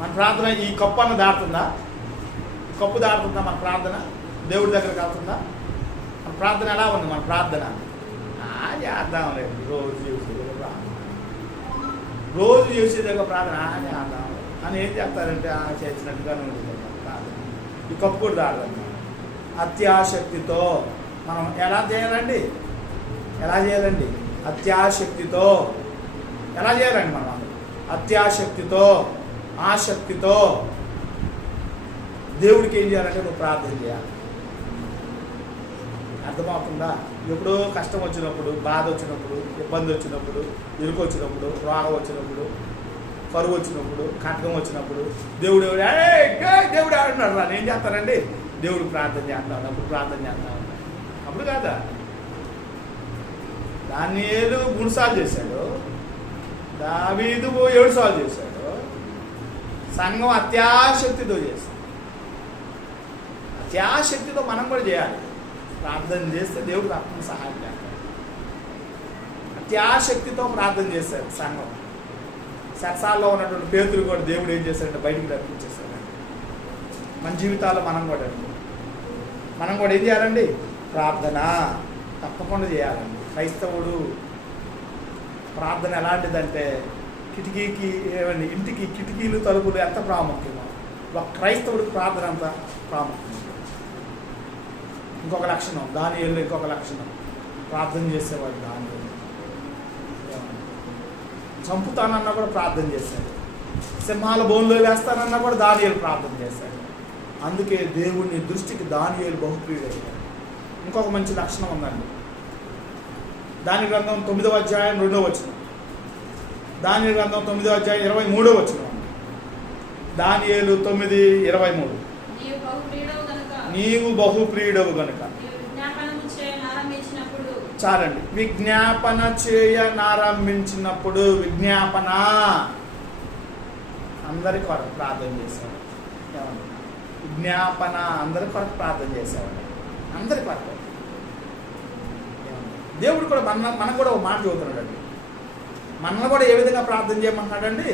మన ప్రార్థన ఈ కప్పు అన్న దాటుతుందా? కప్పు దాటుతుందా మన ప్రార్థన? దేవుడి దగ్గరకు వెళ్తుందా? మన ప్రార్థన ఎలా ఉంది? మన ప్రార్థన చేద్దాం లేదు. రోజు చేసేది ప్రార్థన, రోజు చేసేదిగా ప్రార్థన చేద్దాం అని ఏం చేస్తారంటే చేసినట్టుగానే ఉంటుంది ప్రార్థన. ఈ కప్పు కూడా దాడదు. అత్యాశక్తితో మనం ఎలా చేయాలండి? ఎలా చేయాలండి? అత్యాశక్తితో ఎలా చేయాలండి? మనం అత్యాశక్తితో, ఆసక్తితో దేవుడికి ఏం చేయాలంటే నువ్వు ప్రార్థన చేయాలి. అర్థమవుతుందా? ఎప్పుడో కష్టం వచ్చినప్పుడు, బాధ వచ్చినప్పుడు, ఇబ్బంది వచ్చినప్పుడు, ఇరుకు వచ్చినప్పుడు, రోగం వచ్చినప్పుడు, కరువు వచ్చినప్పుడు, కటకం వచ్చినప్పుడు దేవుడు దేవుడు ఆడున్నాడు రా ఏం చేస్తారండి? దేవుడు ప్రార్థన చేస్తాను. అప్పుడు ప్రార్థన చేస్తాను. అప్పుడు కాదా? దానియేలు 3 సార్లు చేశాడు. దావీదు 7 సార్లు చేశాడు. సంఘం అత్యాశక్తితో చేశాడు. అత్యాశక్తితో మనం కూడా చేయాలి. ప్రార్థన చేస్తే దేవుడు తప్పని సహాయం చేస్తాడు. అత్యాశక్తితో ప్రార్థన చేశాడు సంఘం. సరసాల్లో ఉన్నటువంటి పేతురు కూడా దేవుడు ఏం చేశాడంటే బయటికి రప్పించేశాడు. మన జీవితాల్లో మనం కూడా ఏం చేయాలండి? ప్రార్థన తప్పకుండా చేయాలండి. క్రైస్తవుడు ప్రార్థన ఎలాంటిదంటే కిటికీకి ఏమండి ఇంటికి కిటికీలు తలుపులు ఎంత ప్రాముఖ్యమో ఒక క్రైస్తవుడికి ప్రార్థన అంత ప్రాముఖ్యం. ఇంకొక లక్షణం దానియేలు, ఇంకొక లక్షణం ప్రార్థన చేసేవాడు. దానియేలు చంపుతానన్నా కూడా ప్రార్థన చేశాడు. సింహాల బోన్లో వేస్తానన్నా కూడా దానియేలు ప్రార్థన చేశాడు. అందుకే దేవుని దృష్టికి దానియేలు బహుప్రియుడయ్యాడు. ఇంకొక మంచి లక్షణం ఉందండి. దాని గ్రంథం 9వ అధ్యాయం 2వ వచనం, దాని గ్రంథం 9వ అధ్యాయం 23వ వచనం, దానియేలు 9:23. నీవు బహుప్రియుడవు గనుక చాలండి. విజ్ఞాపన చేయనారంభించినప్పుడు విజ్ఞాపన అందరి కొరకు ప్రార్థన చేసేవాడు. విజ్ఞాపన అందరి కొరకు ప్రార్థన చేసేవాడు. అందరి కొరకు. దేవుడు కూడా మనకు కూడా ఒక మాట చదువుతున్నాడండి. మనల్ని కూడా ఏ విధంగా ప్రార్థన చేయమంటున్నాడండి?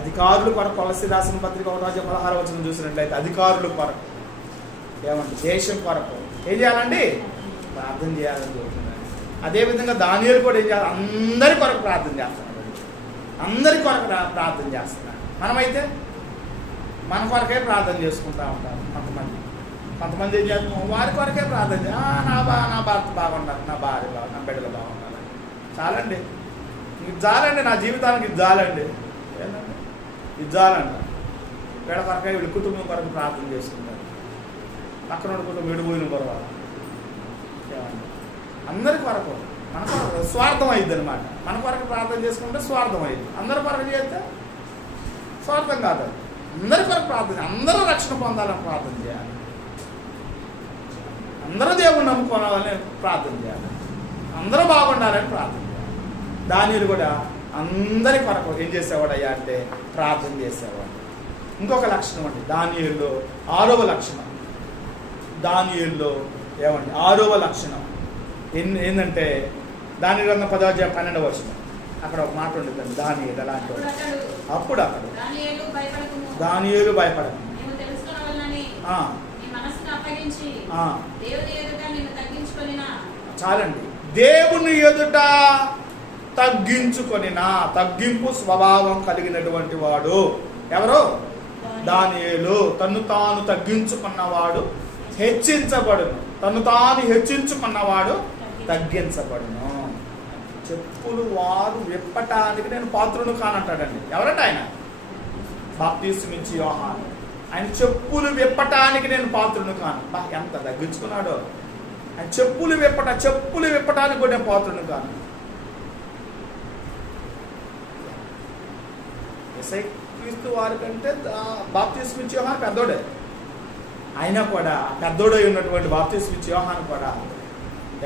అధికారుల కొరకు. కొలస్సీ రాసిన పత్రిక 1:16 వచనం చూసినట్లయితే అధికారుల కొరకు, ఏమంటే దేశం కొరకు ఏం చేయాలండి? ప్రార్థన చేయాలని చెబుతున్నాడు. అదేవిధంగా దానియేలు కూడా ఏం చేయాలి? అందరి కొరకు ప్రార్థన చేస్తున్నాడు. అందరి కొరకు ప్రార్థన చేస్తున్నాడు. మనమైతే మన కొరకే ప్రార్థన చేసుకుంటూ ఉంటాం. కొంతమంది ఏం చేస్తాం? వారి కొరకే ప్రార్థన నా భర్త బాగుండాలి, నా భార్య బాగుండాలి, నా బిడ్డలు బాగుండాలి, చాలండి, ఇది చాలండి, నా జీవితానికి ఇది చాలండి, ఏంటంటే ఇది చాలంట. వీళ్ళ కొరకై వీళ్ళ కుటుంబం కొరకు ప్రార్థన చేసుకుంటారు, పక్కన కుటుంబం విడిపోయిన పర్వాలి, అందరి కొరకు మన కొరకు స్వార్థం అయింది అనమాట. మన కొరకు ప్రార్థన చేసుకుంటే స్వార్థం అయింది, అందరి కొరకు చేస్తే స్వార్థం కాదు. అందరి కొరకు ప్రార్థన, అందరూ రక్షణ పొందాలని ప్రార్థన చేయాలి, అందరూ దేవుణ్ణి నమ్ముకోవాలని ప్రార్థన చేయాలి, అందరూ బాగుండాలని ప్రార్థన చేయాలి. దానిలో కూడా అందరి కొరకు ఏం చేసేవాడయ్యా అంటే ప్రార్థన చేసేవాడు. ఇంకొక లక్షణం అండి దానియేలులో 6వ లక్షణం. దానియేలులో ఏమండి 6వ లక్షణం ఏంటంటే దానియేలు గ్రంథం 10వ అధ్యాయం 12వ వచనం. అక్కడ ఒక మాట ఉంటుందండి, దానియేలు అలాంటి వాడు. అప్పుడు అక్కడ దానియేలు భయపడకు, చాలండి, దేవుని ఎదుట తగ్గించుకొనినా, తగ్గింపు స్వభావం కలిగినటువంటి వాడు ఎవరు? దానియేలు. తన్ను తాను తగ్గించుకున్నవాడు హెచ్చించబడును, తన్ను తాను హెచ్చించుకున్నవాడు తగ్గించబడును. చెప్పులు వారు విప్పటానికి నేను పాత్రును కానంటాడండి. ఎవరంటే ఆయన? బాప్తిస్మిచ్చి యోహాను. ఆయన చెప్పులు విప్పటానికి నేను పాత్రును కాను. ఎంత తగ్గించుకున్నాడో ఆయన. చెప్పులు విప్పటానికి కూడా నేను పాత్రును కాను. యేసయ్య క్రీస్తు వారి కంటే బాప్తిస్మిచ్చి యోహాను పెద్దోడే. అయినా కూడా పెద్దోడై ఉన్నటువంటి బాప్తిస్మిచ్చి యోహాను కూడా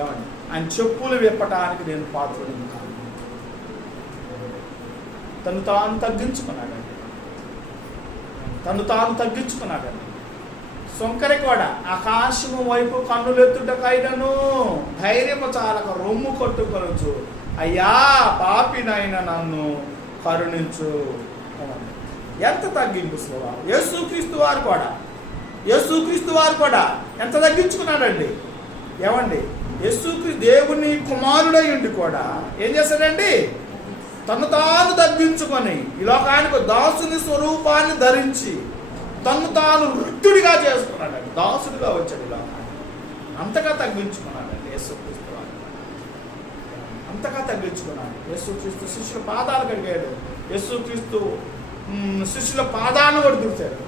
ఏమండి ఆయన చెప్పులు విప్పటానికి నేను పాత్రుడిని కాను. తను తాను తగ్గించుకున్నాడండి, తను తాను తగ్గించుకున్నాడండి. సొంకరి కూడా ఆకాశము వైపు కన్నులెత్తుటకైనను ధైర్యము చాలక రొమ్ము కొట్టుకొనొచ్చు, అయ్యా పాపినైన నన్ను కరుణించు. ఎంత తగ్గింపు స్వభావం! యేసుక్రీస్తు వారు కూడా ఎంత తగ్గించుకున్నాడండి. ఏమండి యేసుక్రీస్తు దేవుని కుమారుడై ఉండి కూడా ఏం చేశాడండి? తను తాను తగ్గించుకొని ఈ లోకానికి దాసుని స్వరూపాన్ని ధరించి తను తాను వృత్తుడిగా చేసుకున్నాడండి. దాసుడిగా వచ్చాడు ఈ లోకానికి. అంతగా తగ్గించుకున్నాడండి యేసుక్రీస్తు వారు. అంతగా తగ్గించుకున్నాడు. యేసుక్రీస్తు శిష్యుల పాదాలు కడిగాడు. యేసుక్రీస్తు శిష్యుల పాదాలను కూడా దుడిచాడు.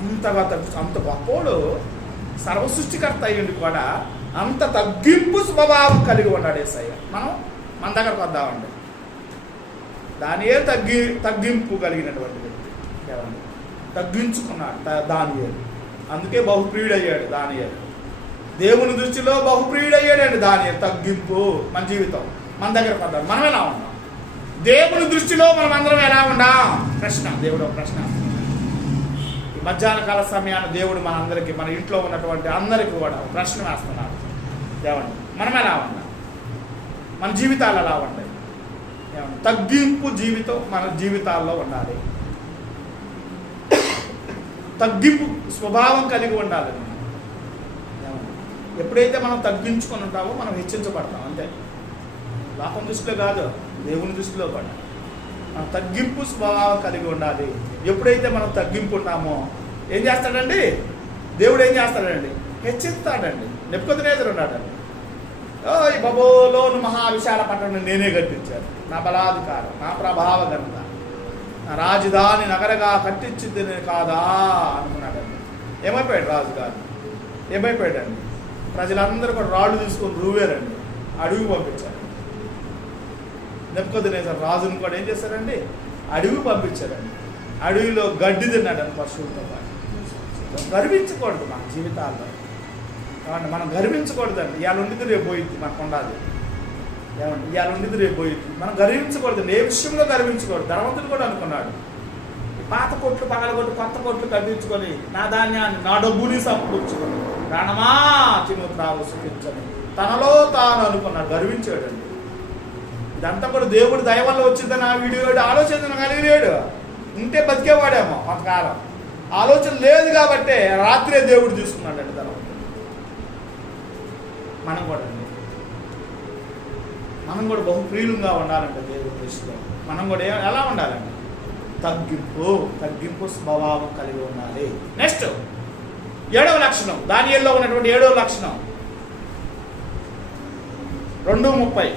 అంతగా అంత గొప్పోడు సర్వసృష్టికర్త అయ్యింది కూడా అంత తగ్గింపు స్వభావం కలిగి ఉన్నాడు యేసయ్య. మన దగ్గరకు వద్దామండి. దానియేలు తగ్గింపు కలిగినటువంటి వ్యక్తి. తగ్గించుకున్నాడు దానియేలు. అందుకే బహుప్రియుడయ్యాడు దానియేలు. దేవుని దృష్టిలో బహుప్రియుడయ్యాడండి దానియేలు. తగ్గింపు మన జీవితం. మన దగ్గరకు వద్దాం. మనం ఎలా ఉన్నాం? దేవుని దృష్టిలో మనం అందరం ఎలా ఉన్నాం? ప్రశ్న. దేవుడు ప్రశ్న. మధ్యాహ్న కాల సమయాన్ని దేవుడు మనందరికీ, మన ఇంట్లో ఉన్నటువంటి అందరికీ కూడా ప్రశ్న వేస్తున్నాడు. ఏమండి మనం ఎలా ఉన్నాం? మన జీవితాలు ఎలా ఉంటాయి? ఏమండి తగ్గింపు జీవితం మన జీవితాల్లో ఉండాలి. తగ్గింపు స్వభావం కలిగి ఉండాలి. ఎప్పుడైతే మనం తగ్గించుకొని ఉంటామో మనం హెచ్చించబడతాం. అంతే. లోకం దృష్టిలో కాదు, దేవుని దృష్టిలో కూడా మనం తగ్గింపు స్వభావం కలిగి ఉండాలి. ఎప్పుడైతే మనం తగ్గింపు ఉన్నామో ఏం చేస్తాడండి? దేవుడు ఏం చేస్తాడండి? హెచ్చిస్తాడండి. నెబుకద్నెజరు ఉన్నాడండి. ఈ బబులోను మహావిశాల పట్టణం నేనే కట్టించాను, నా బలాధికారం, నా ప్రభావ ఘనత, నా రాజధాని నగరగా కట్టించింది కాదా అనుకున్నాడండి. ఏమైపోయాడు రాజుగారు? ఏమైపోయాడండి? ప్రజలందరూ కూడా రాళ్ళు తీసుకొని రూవేరండి, అడవి పంపించారు. నెబుకద్నెజరు రాజును కూడా ఏం చేశారండి? అడవి పంపించారండి. అడవిలో గడ్డి తిన్నాడని పశువులతో పాటు. గర్వించకూడదు మన జీవితాల్లో. ఏమండి మనం గర్వించకూడదండి. ఇవాళ ఉండిది రేపు పోయింది, మనకు ఉండాలి. ఏమండి ఇవాళ ఉండిది రేపు పోయింది, మనం గర్వించకూడదండి. ఏ విషయంలో గర్వించకూడదు. ధనవంతుడు కూడా అనుకున్నాడు, పాత కొట్లు పగలగొట్టు కొత్త కొట్లు కల్పించుకొని నా ధాన్యాన్ని నా డబ్బుని సమకూర్చుకొని ప్రాణమా తిను త్రావు సుఖించని తనలో తాను అనుకున్నాడు. గర్వించాడండి. ఇదంతా కూడా దేవుడు దయ వల్ల వచ్చిందని ఆ వీడియో ఆలోచన కలిగినాడు. ఉంటే బతికేవాడేమో కొంతకాలం. ఆలోచన లేదు కాబట్టే రాత్రే దేవుడు తీసుకున్నాడండి ధనం. మనం కూడా బహుప్రియులంగా ఉండాలంటే దేవుడి దృష్టిలో. మనం కూడా ఎలా ఉండాలండి? తగ్గింపు స్వభావం కలిగి ఉండాలి. నెక్స్ట్ 7వ లక్షణం, దానియేలులో ఉన్నటువంటి 7వ లక్షణం 2:30.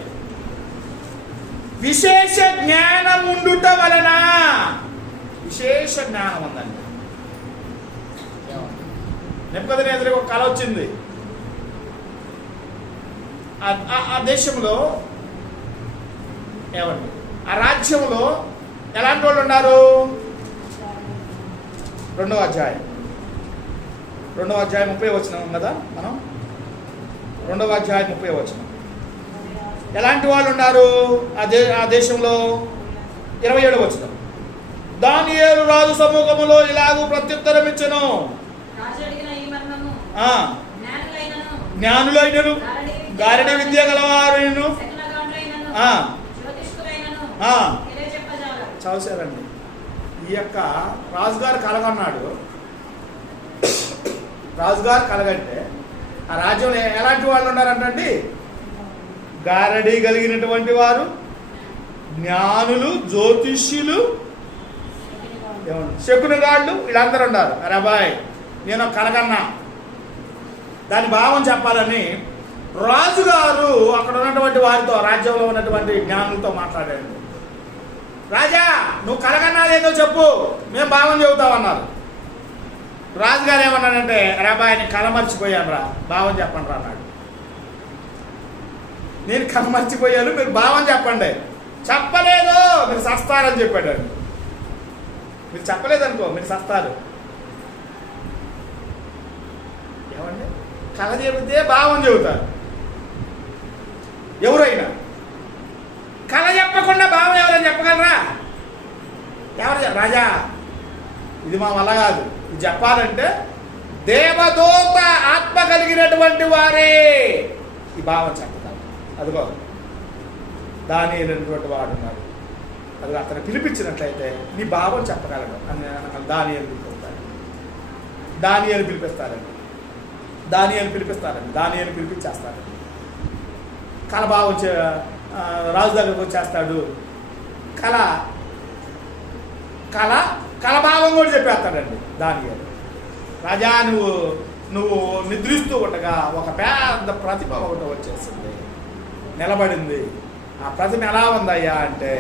విశేష జ్ఞానం ఉండుట వలన, విశేష జ్ఞానం ఉందండి. నెబుకద్నెజరుకు ఒక కల వచ్చింది. ఆ దేశంలో ఏమండి, ఆ రాజ్యంలో ఎలాంటి వాళ్ళు ఉన్నారు? 2వ అధ్యాయం 30 వచనం కదా మనం. 2వ అధ్యాయం 30 వచనం. ఎలాంటి వాళ్ళు ఉన్నారు ఆ దేశంలో? 27 వచనం. దానియేలు రాజు సమూహములో ఇలాగూ ప్రత్యుత్తరం ఇచ్చెను, జ్ఞానులైనను, గారడి విద్య గలవారును, చదువుసారండి. ఈ యొక్క రాజుగారు కలగన్నాడు. రాజుగారు కలగంటే ఆ రాజ్యంలో ఎలాంటి వాళ్ళు ఉన్నారంటండి? గారడి కలిగినటువంటి వారు, జ్ఞానులు, జ్యోతిష్యులు, శకునగాళ్ళు, వీళ్ళందరూ ఉన్నారు. అరే అబ్బాయి, నేను కలగన్నా, దాని భావం చెప్పాలని రాజుగారు అక్కడ ఉన్నటువంటి వారితో, రాజ్యంలో ఉన్నటువంటి జ్ఞానులతో మాట్లాడాడు. రాజా, నువ్వు కలగన్నాదేదో చెప్పు, మేము భావం చెబుతామన్నారు. రాజుగారు ఏమన్నాడంటే, రాబాయ్ నేను కల మర్చిపోయాను రా, భావం చెప్పండి రా అన్నాడు. నేను కల మర్చిపోయాను, మీరు భావం చెప్పండి. చెప్పలేదు, మీరు సస్తారని చెప్పాడు. మీరు చెప్పలేదనుకో, మీరు సస్తారు. ఏమండి, కళ చెబితే భావం చెబుతారు ఎవరైనా. కళ చెప్పకుండా భావం ఎవరైనా చెప్పగలరా? ఎవరు? రాజా, ఇది మా వల్ల కాదు, ఇది చెప్పాలంటే దేవదూత ఆత్మ కలిగినటువంటి వారే ఈ భావం చెప్పగలరు. అదిగో దానియేలునటువంటి వాడు ఉన్నాడు, అది అతను పిలిపించినట్లయితే నీ భావం చెప్పగలడు అని దానియేలు పిలిపిస్తాడు. దానియేలు పిలిపిస్తారండి. దానియేలు పిలిపించేస్తాడు. కళ భావం రాజు దగ్గరకు వచ్చేస్తాడు. కళభావం కూడా చెప్పేస్తాడండి దానియేలు. రాజా, నువ్వు నిద్రిస్తూ ఉండగా ఒక పెద్ద ప్రతిమ ఒకటి వచ్చేసింది, నిలబడింది. ఆ ప్రతిమ ఎలా ఉందయ్యా అంటే,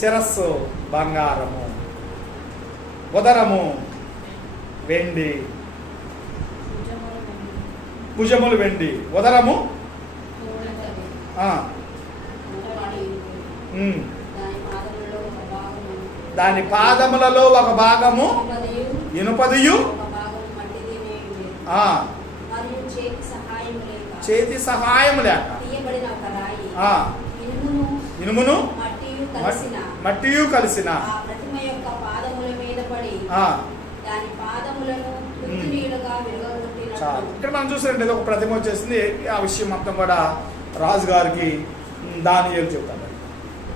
శిరస్సు బంగారము, ఉదరము వెండి, భుజములు వెండి, ఉదరము దాని పాదములలో ఒక భాగము ఇనుపదియు, చేతి సహాయం లేక ఇనుమును మట్టియు కలిసిన ఇక్కడ మనం చూసినట్టు ఒక ప్రతిమ వచ్చేసింది. ఆ విషయం మొత్తం కూడా రాజుగారికి దానియేలు చెప్తాడు.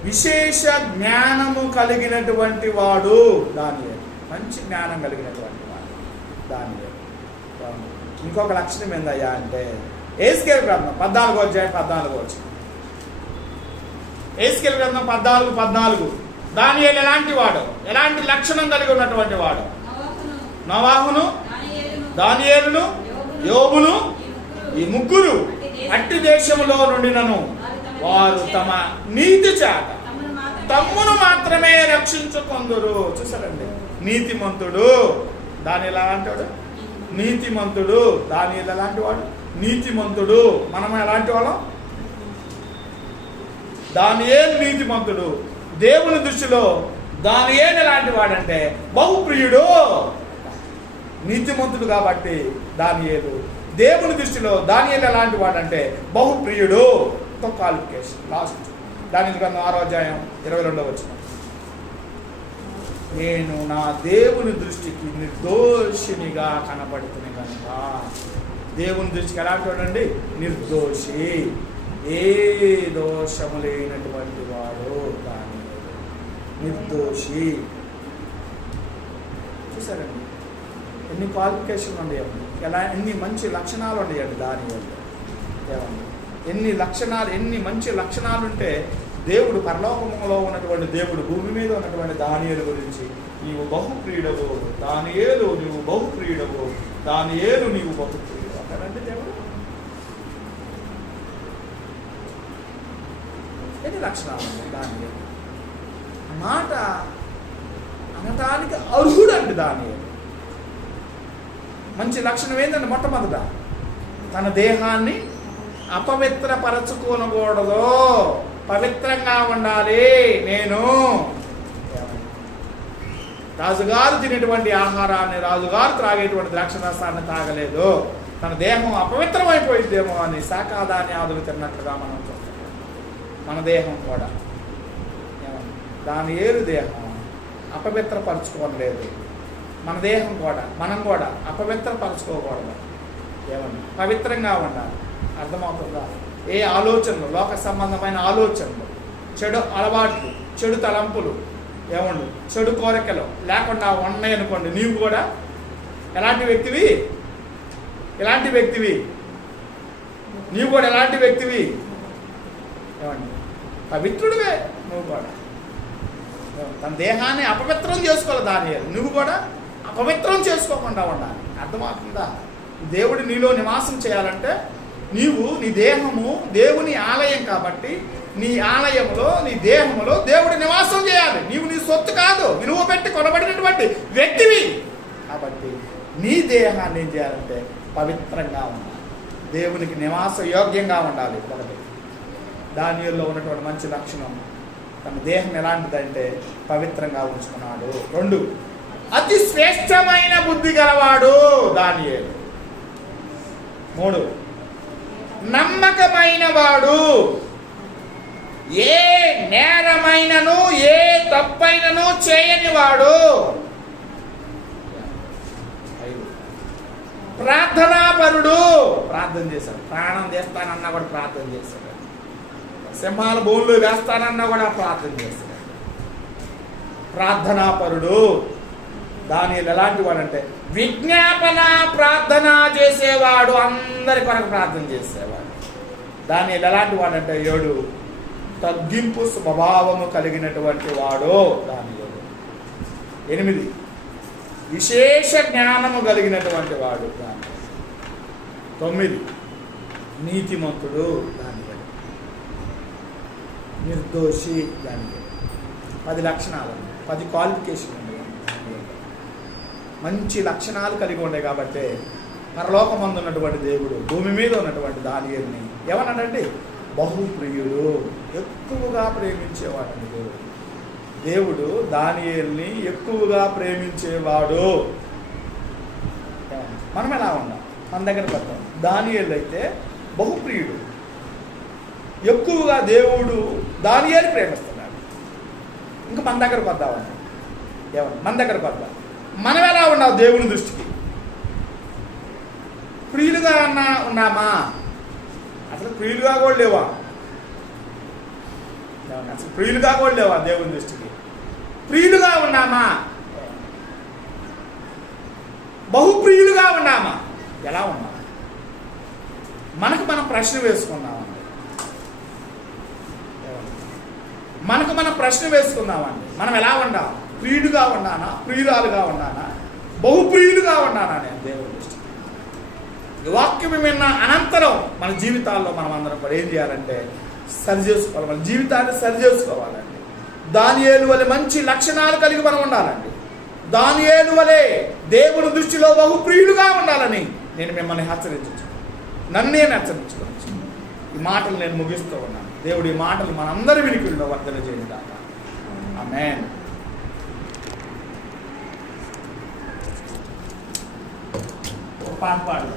విశేష జ్ఞానము కలిగినటువంటి వాడు దానియేలు, మంచి జ్ఞానం కలిగినటువంటి వాడు దానియేలు. ఇంకొక లక్షణం ఏందయ్యా అంటే, ఎహెజ్కేలు గ్రంథం 14వ అధ్యాయం 14వ వచనం. ఎహెజ్కేలు గ్రంథం 14:14. దానియేలు ఎలాంటి వాడు, ఎలాంటి లక్షణం కలిగి ఉన్నటువంటి వాడు? నోవాహును, దానియేలును, యోబును, ఈ ముగ్గురు అట్టి దేశములో నుండినను వారు తమ నీతి చేత తమ్మును మాత్రమే రక్షించుకొందురు. చూసారండి, నీతిమంతుడు దానియేలు ఎలాంటి వాడు? నీతిమంతుడు దానియేలు ఎలాంటి వాడు? నీతిమంతుడు. మనం ఎలాంటి వాళ్ళం? దానియేలు నీతిమంతుడు. దేవుని దృష్టిలో దానియేలు ఎలాంటి వాడంటే బహుప్రియుడు, నీతిమంతుడు కాబట్టి దానియేలు. దేవుని దృష్టిలో దానియేలు ఎలాంటి వాడంటే బహుప్రియుడు. Qualification last. దానియేలు గ్రంథం 6వ అధ్యాయం 22వ వచనం. నేను నా దేవుని దృష్టికి నిర్దోషినిగా కనబడుతుంది కనుక. దేవుని దృష్టికి ఎలాంటి వాడండి? నిర్దోషి, ఏ దోషము లేనటువంటి వాడు దానియేలు, నిర్దోషి. చూసారండి ఎన్ని క్వాలిఫికేషన్లు ఉన్నాయండి, ఎన్ని మంచి లక్షణాలు ఉన్నాయండి దానియేలు. ఏమండి, ఎన్ని మంచి లక్షణాలు ఉంటే దేవుడు పరలోకములో ఉన్నటువంటి దేవుడు భూమి మీద ఉన్నటువంటి దానియేలు గురించి, నీవు బహుప్రియుడవు దానియేలు, నీవు బహుప్రియుడవు దానియేలు, నీవు బహుప్రియుడు అంటాడండి దేవుడు. అన్ని లక్షణాలు ఉన్నాయి దానియేలు. మాట అనటానికి అర్హుడు అండి దానియేలు. మంచి లక్షణం ఏంటంటే మొట్టమొదట తన దేహాన్ని అపవిత్రపరచుకోనకూడదు, పవిత్రంగా ఉండాలి. నేను రాజుగారు తినేటువంటి ఆహారాన్ని, రాజుగారు త్రాగేటువంటి ద్రాక్షరసాన్ని తాగలేదు, తన దేహం అపవిత్రమైపోయిద్దేమో అని శాఖాధాన్యాదులు తిన్నట్లుగా మనం చూస్తాం. మన దేహం కూడా దానియేలు దేహం అపవిత్రపరచుకోలేదు. మన దేహం కూడా మనం కూడా అపవిత్రపరచుకోకూడదు. ఏమన్నా పవిత్రంగా ఉండాలి. అర్థమవుతుందా? ఏ ఆలోచనలు, లోక సంబంధమైన ఆలోచనలు, చెడు అలవాట్లు, చెడు తలంపులు, ఏమండు చెడు కోరికలు లేకుండా ఉన్నాయి అనుకోండి, నీవు కూడా ఎలాంటి వ్యక్తివి? నీవు కూడా ఎలాంటి వ్యక్తివి? ఏమండి పవిత్రుడివే నువ్వు కూడా. తన దేహాన్ని అపవిత్రం చేసుకోవాలి దానియేలు. నువ్వు కూడా అపవిత్రం చేసుకోకుండా ఉండాలి. అర్థమవుతుందా? దేవుడు నీలో నివాసం చేయాలంటే నీవు, నీ దేహము దేవుని ఆలయం కాబట్టి నీ ఆలయంలో, నీ దేహంలో దేవుడు నివాసం చేయాలి. నీవు నీ సొత్తు కాదు, విలువ పెట్టి కొనబడినటువంటి వ్యక్తివి కాబట్టి నీ దేహాన్ని ఏం చేయాలంటే పవిత్రంగా ఉండాలి, దేవునికి నివాస యోగ్యంగా ఉండాలి. ఒకటి దానియేలులో ఉన్నటువంటి మంచి లక్షణం, తన దేహం ఎలాంటిదంటే పవిత్రంగా ఉంచుకున్నాడు. 2 అతి శ్రేష్టమైన బుద్ధి గలవాడు దానియేలు. 3 నమ్మకమైన వాడు, ఏ నేరమైనను ఏ తప్పైనను చేయని వాడు. 5 ప్రార్థనాపరుడు, ప్రార్థన చేశాడు. ప్రాణం చేస్తానన్నా కూడా ప్రార్థన చేశాడు. సింహాల బోన్లు వేస్తానన్నా కూడా ప్రార్థన చేశాడు. ప్రార్థనాపరుడు దానియేలు ఎలాంటి వాడంటే విజ్ఞాపన ప్రార్థన చేసేవాడు, అందరి కొరకు ప్రార్థన చేసేవాడు. దానియేలు ఎలాంటి వాడంటే 7 తగ్గింపు స్వభావము కలిగినటువంటి వాడు దానియేలు. 8 విశేష జ్ఞానము కలిగినటువంటి వాడు దానియేలు. 9 నీతిమంతుడు దానియేలు. నిర్దోషి దానియేలు. 10 లక్షణాలు, 10 క్వాలిఫికేషన్ ఉన్నాయి. మంచి లక్షణాలు కలిగి ఉండే కాబట్టి పరలోకమందు ఉన్నటువంటి దేవుడు భూమి మీద ఉన్నటువంటి దానియేలుని ఏమన్నాడంటే బహుప్రియుడు, ఎక్కువగా ప్రేమించేవాడండి దేవుడు. దేవుడు దానియేలుని ఎక్కువగా ప్రేమించేవాడు. మనం ఎలా ఉన్నాం? మన దగ్గరకు వద్దాం. దానియేలు అయితే బహుప్రియుడు, ఎక్కువగా దేవుడు దానియేలు ప్రేమిస్తున్నాడు. ఇంకా మన దగ్గరకు వద్దామని మన దగ్గరకు వద్దాం. మనం ఎలా ఉన్నావు దేవుని దృష్టికి? ప్రియులుగా ఉన్నామా? అసలు ప్రియులుగా కూడా లేవా? అసలు ప్రియులుగా కూడా లేవా దేవుని దృష్టికి? ప్రియులుగా ఉన్నామా? బహుప్రియులుగా ఉన్నామా? ఎలా ఉన్నాం? మనకు మనం ప్రశ్న వేసుకున్నామండి. మనం ఎలా ఉండాలి? ప్రియుడుగా ఉన్నానా? ప్రియురాలుగా ఉన్నానా? బహుప్రియులుగా ఉన్నానా? నేను దేవుని దృష్టికి వాక్యం విన్న అనంతరం మన జీవితాల్లో మనం అందరం కూడా ఏం చేయాలంటే సరి చేసుకోవాలి. మన జీవితాన్ని సరి చేసుకోవాలండి. దానియేలు వలె మంచి లక్షణాలు కలిగి మనం ఉండాలండి. దానియేలు వలె దేవుని దృష్టిలో బహుప్రియులుగా ఉండాలని నేను మిమ్మల్ని నన్ను నేను హెచ్చరించుకోవచ్చు. ఈ మాటలు నేను ముగిస్తూ ఉన్నాను. దేవుడు ఈ మాటలు మనందరి వినికిడిలో వర్ధన చేయడానికి. ఆమేన్. పాట పాడు.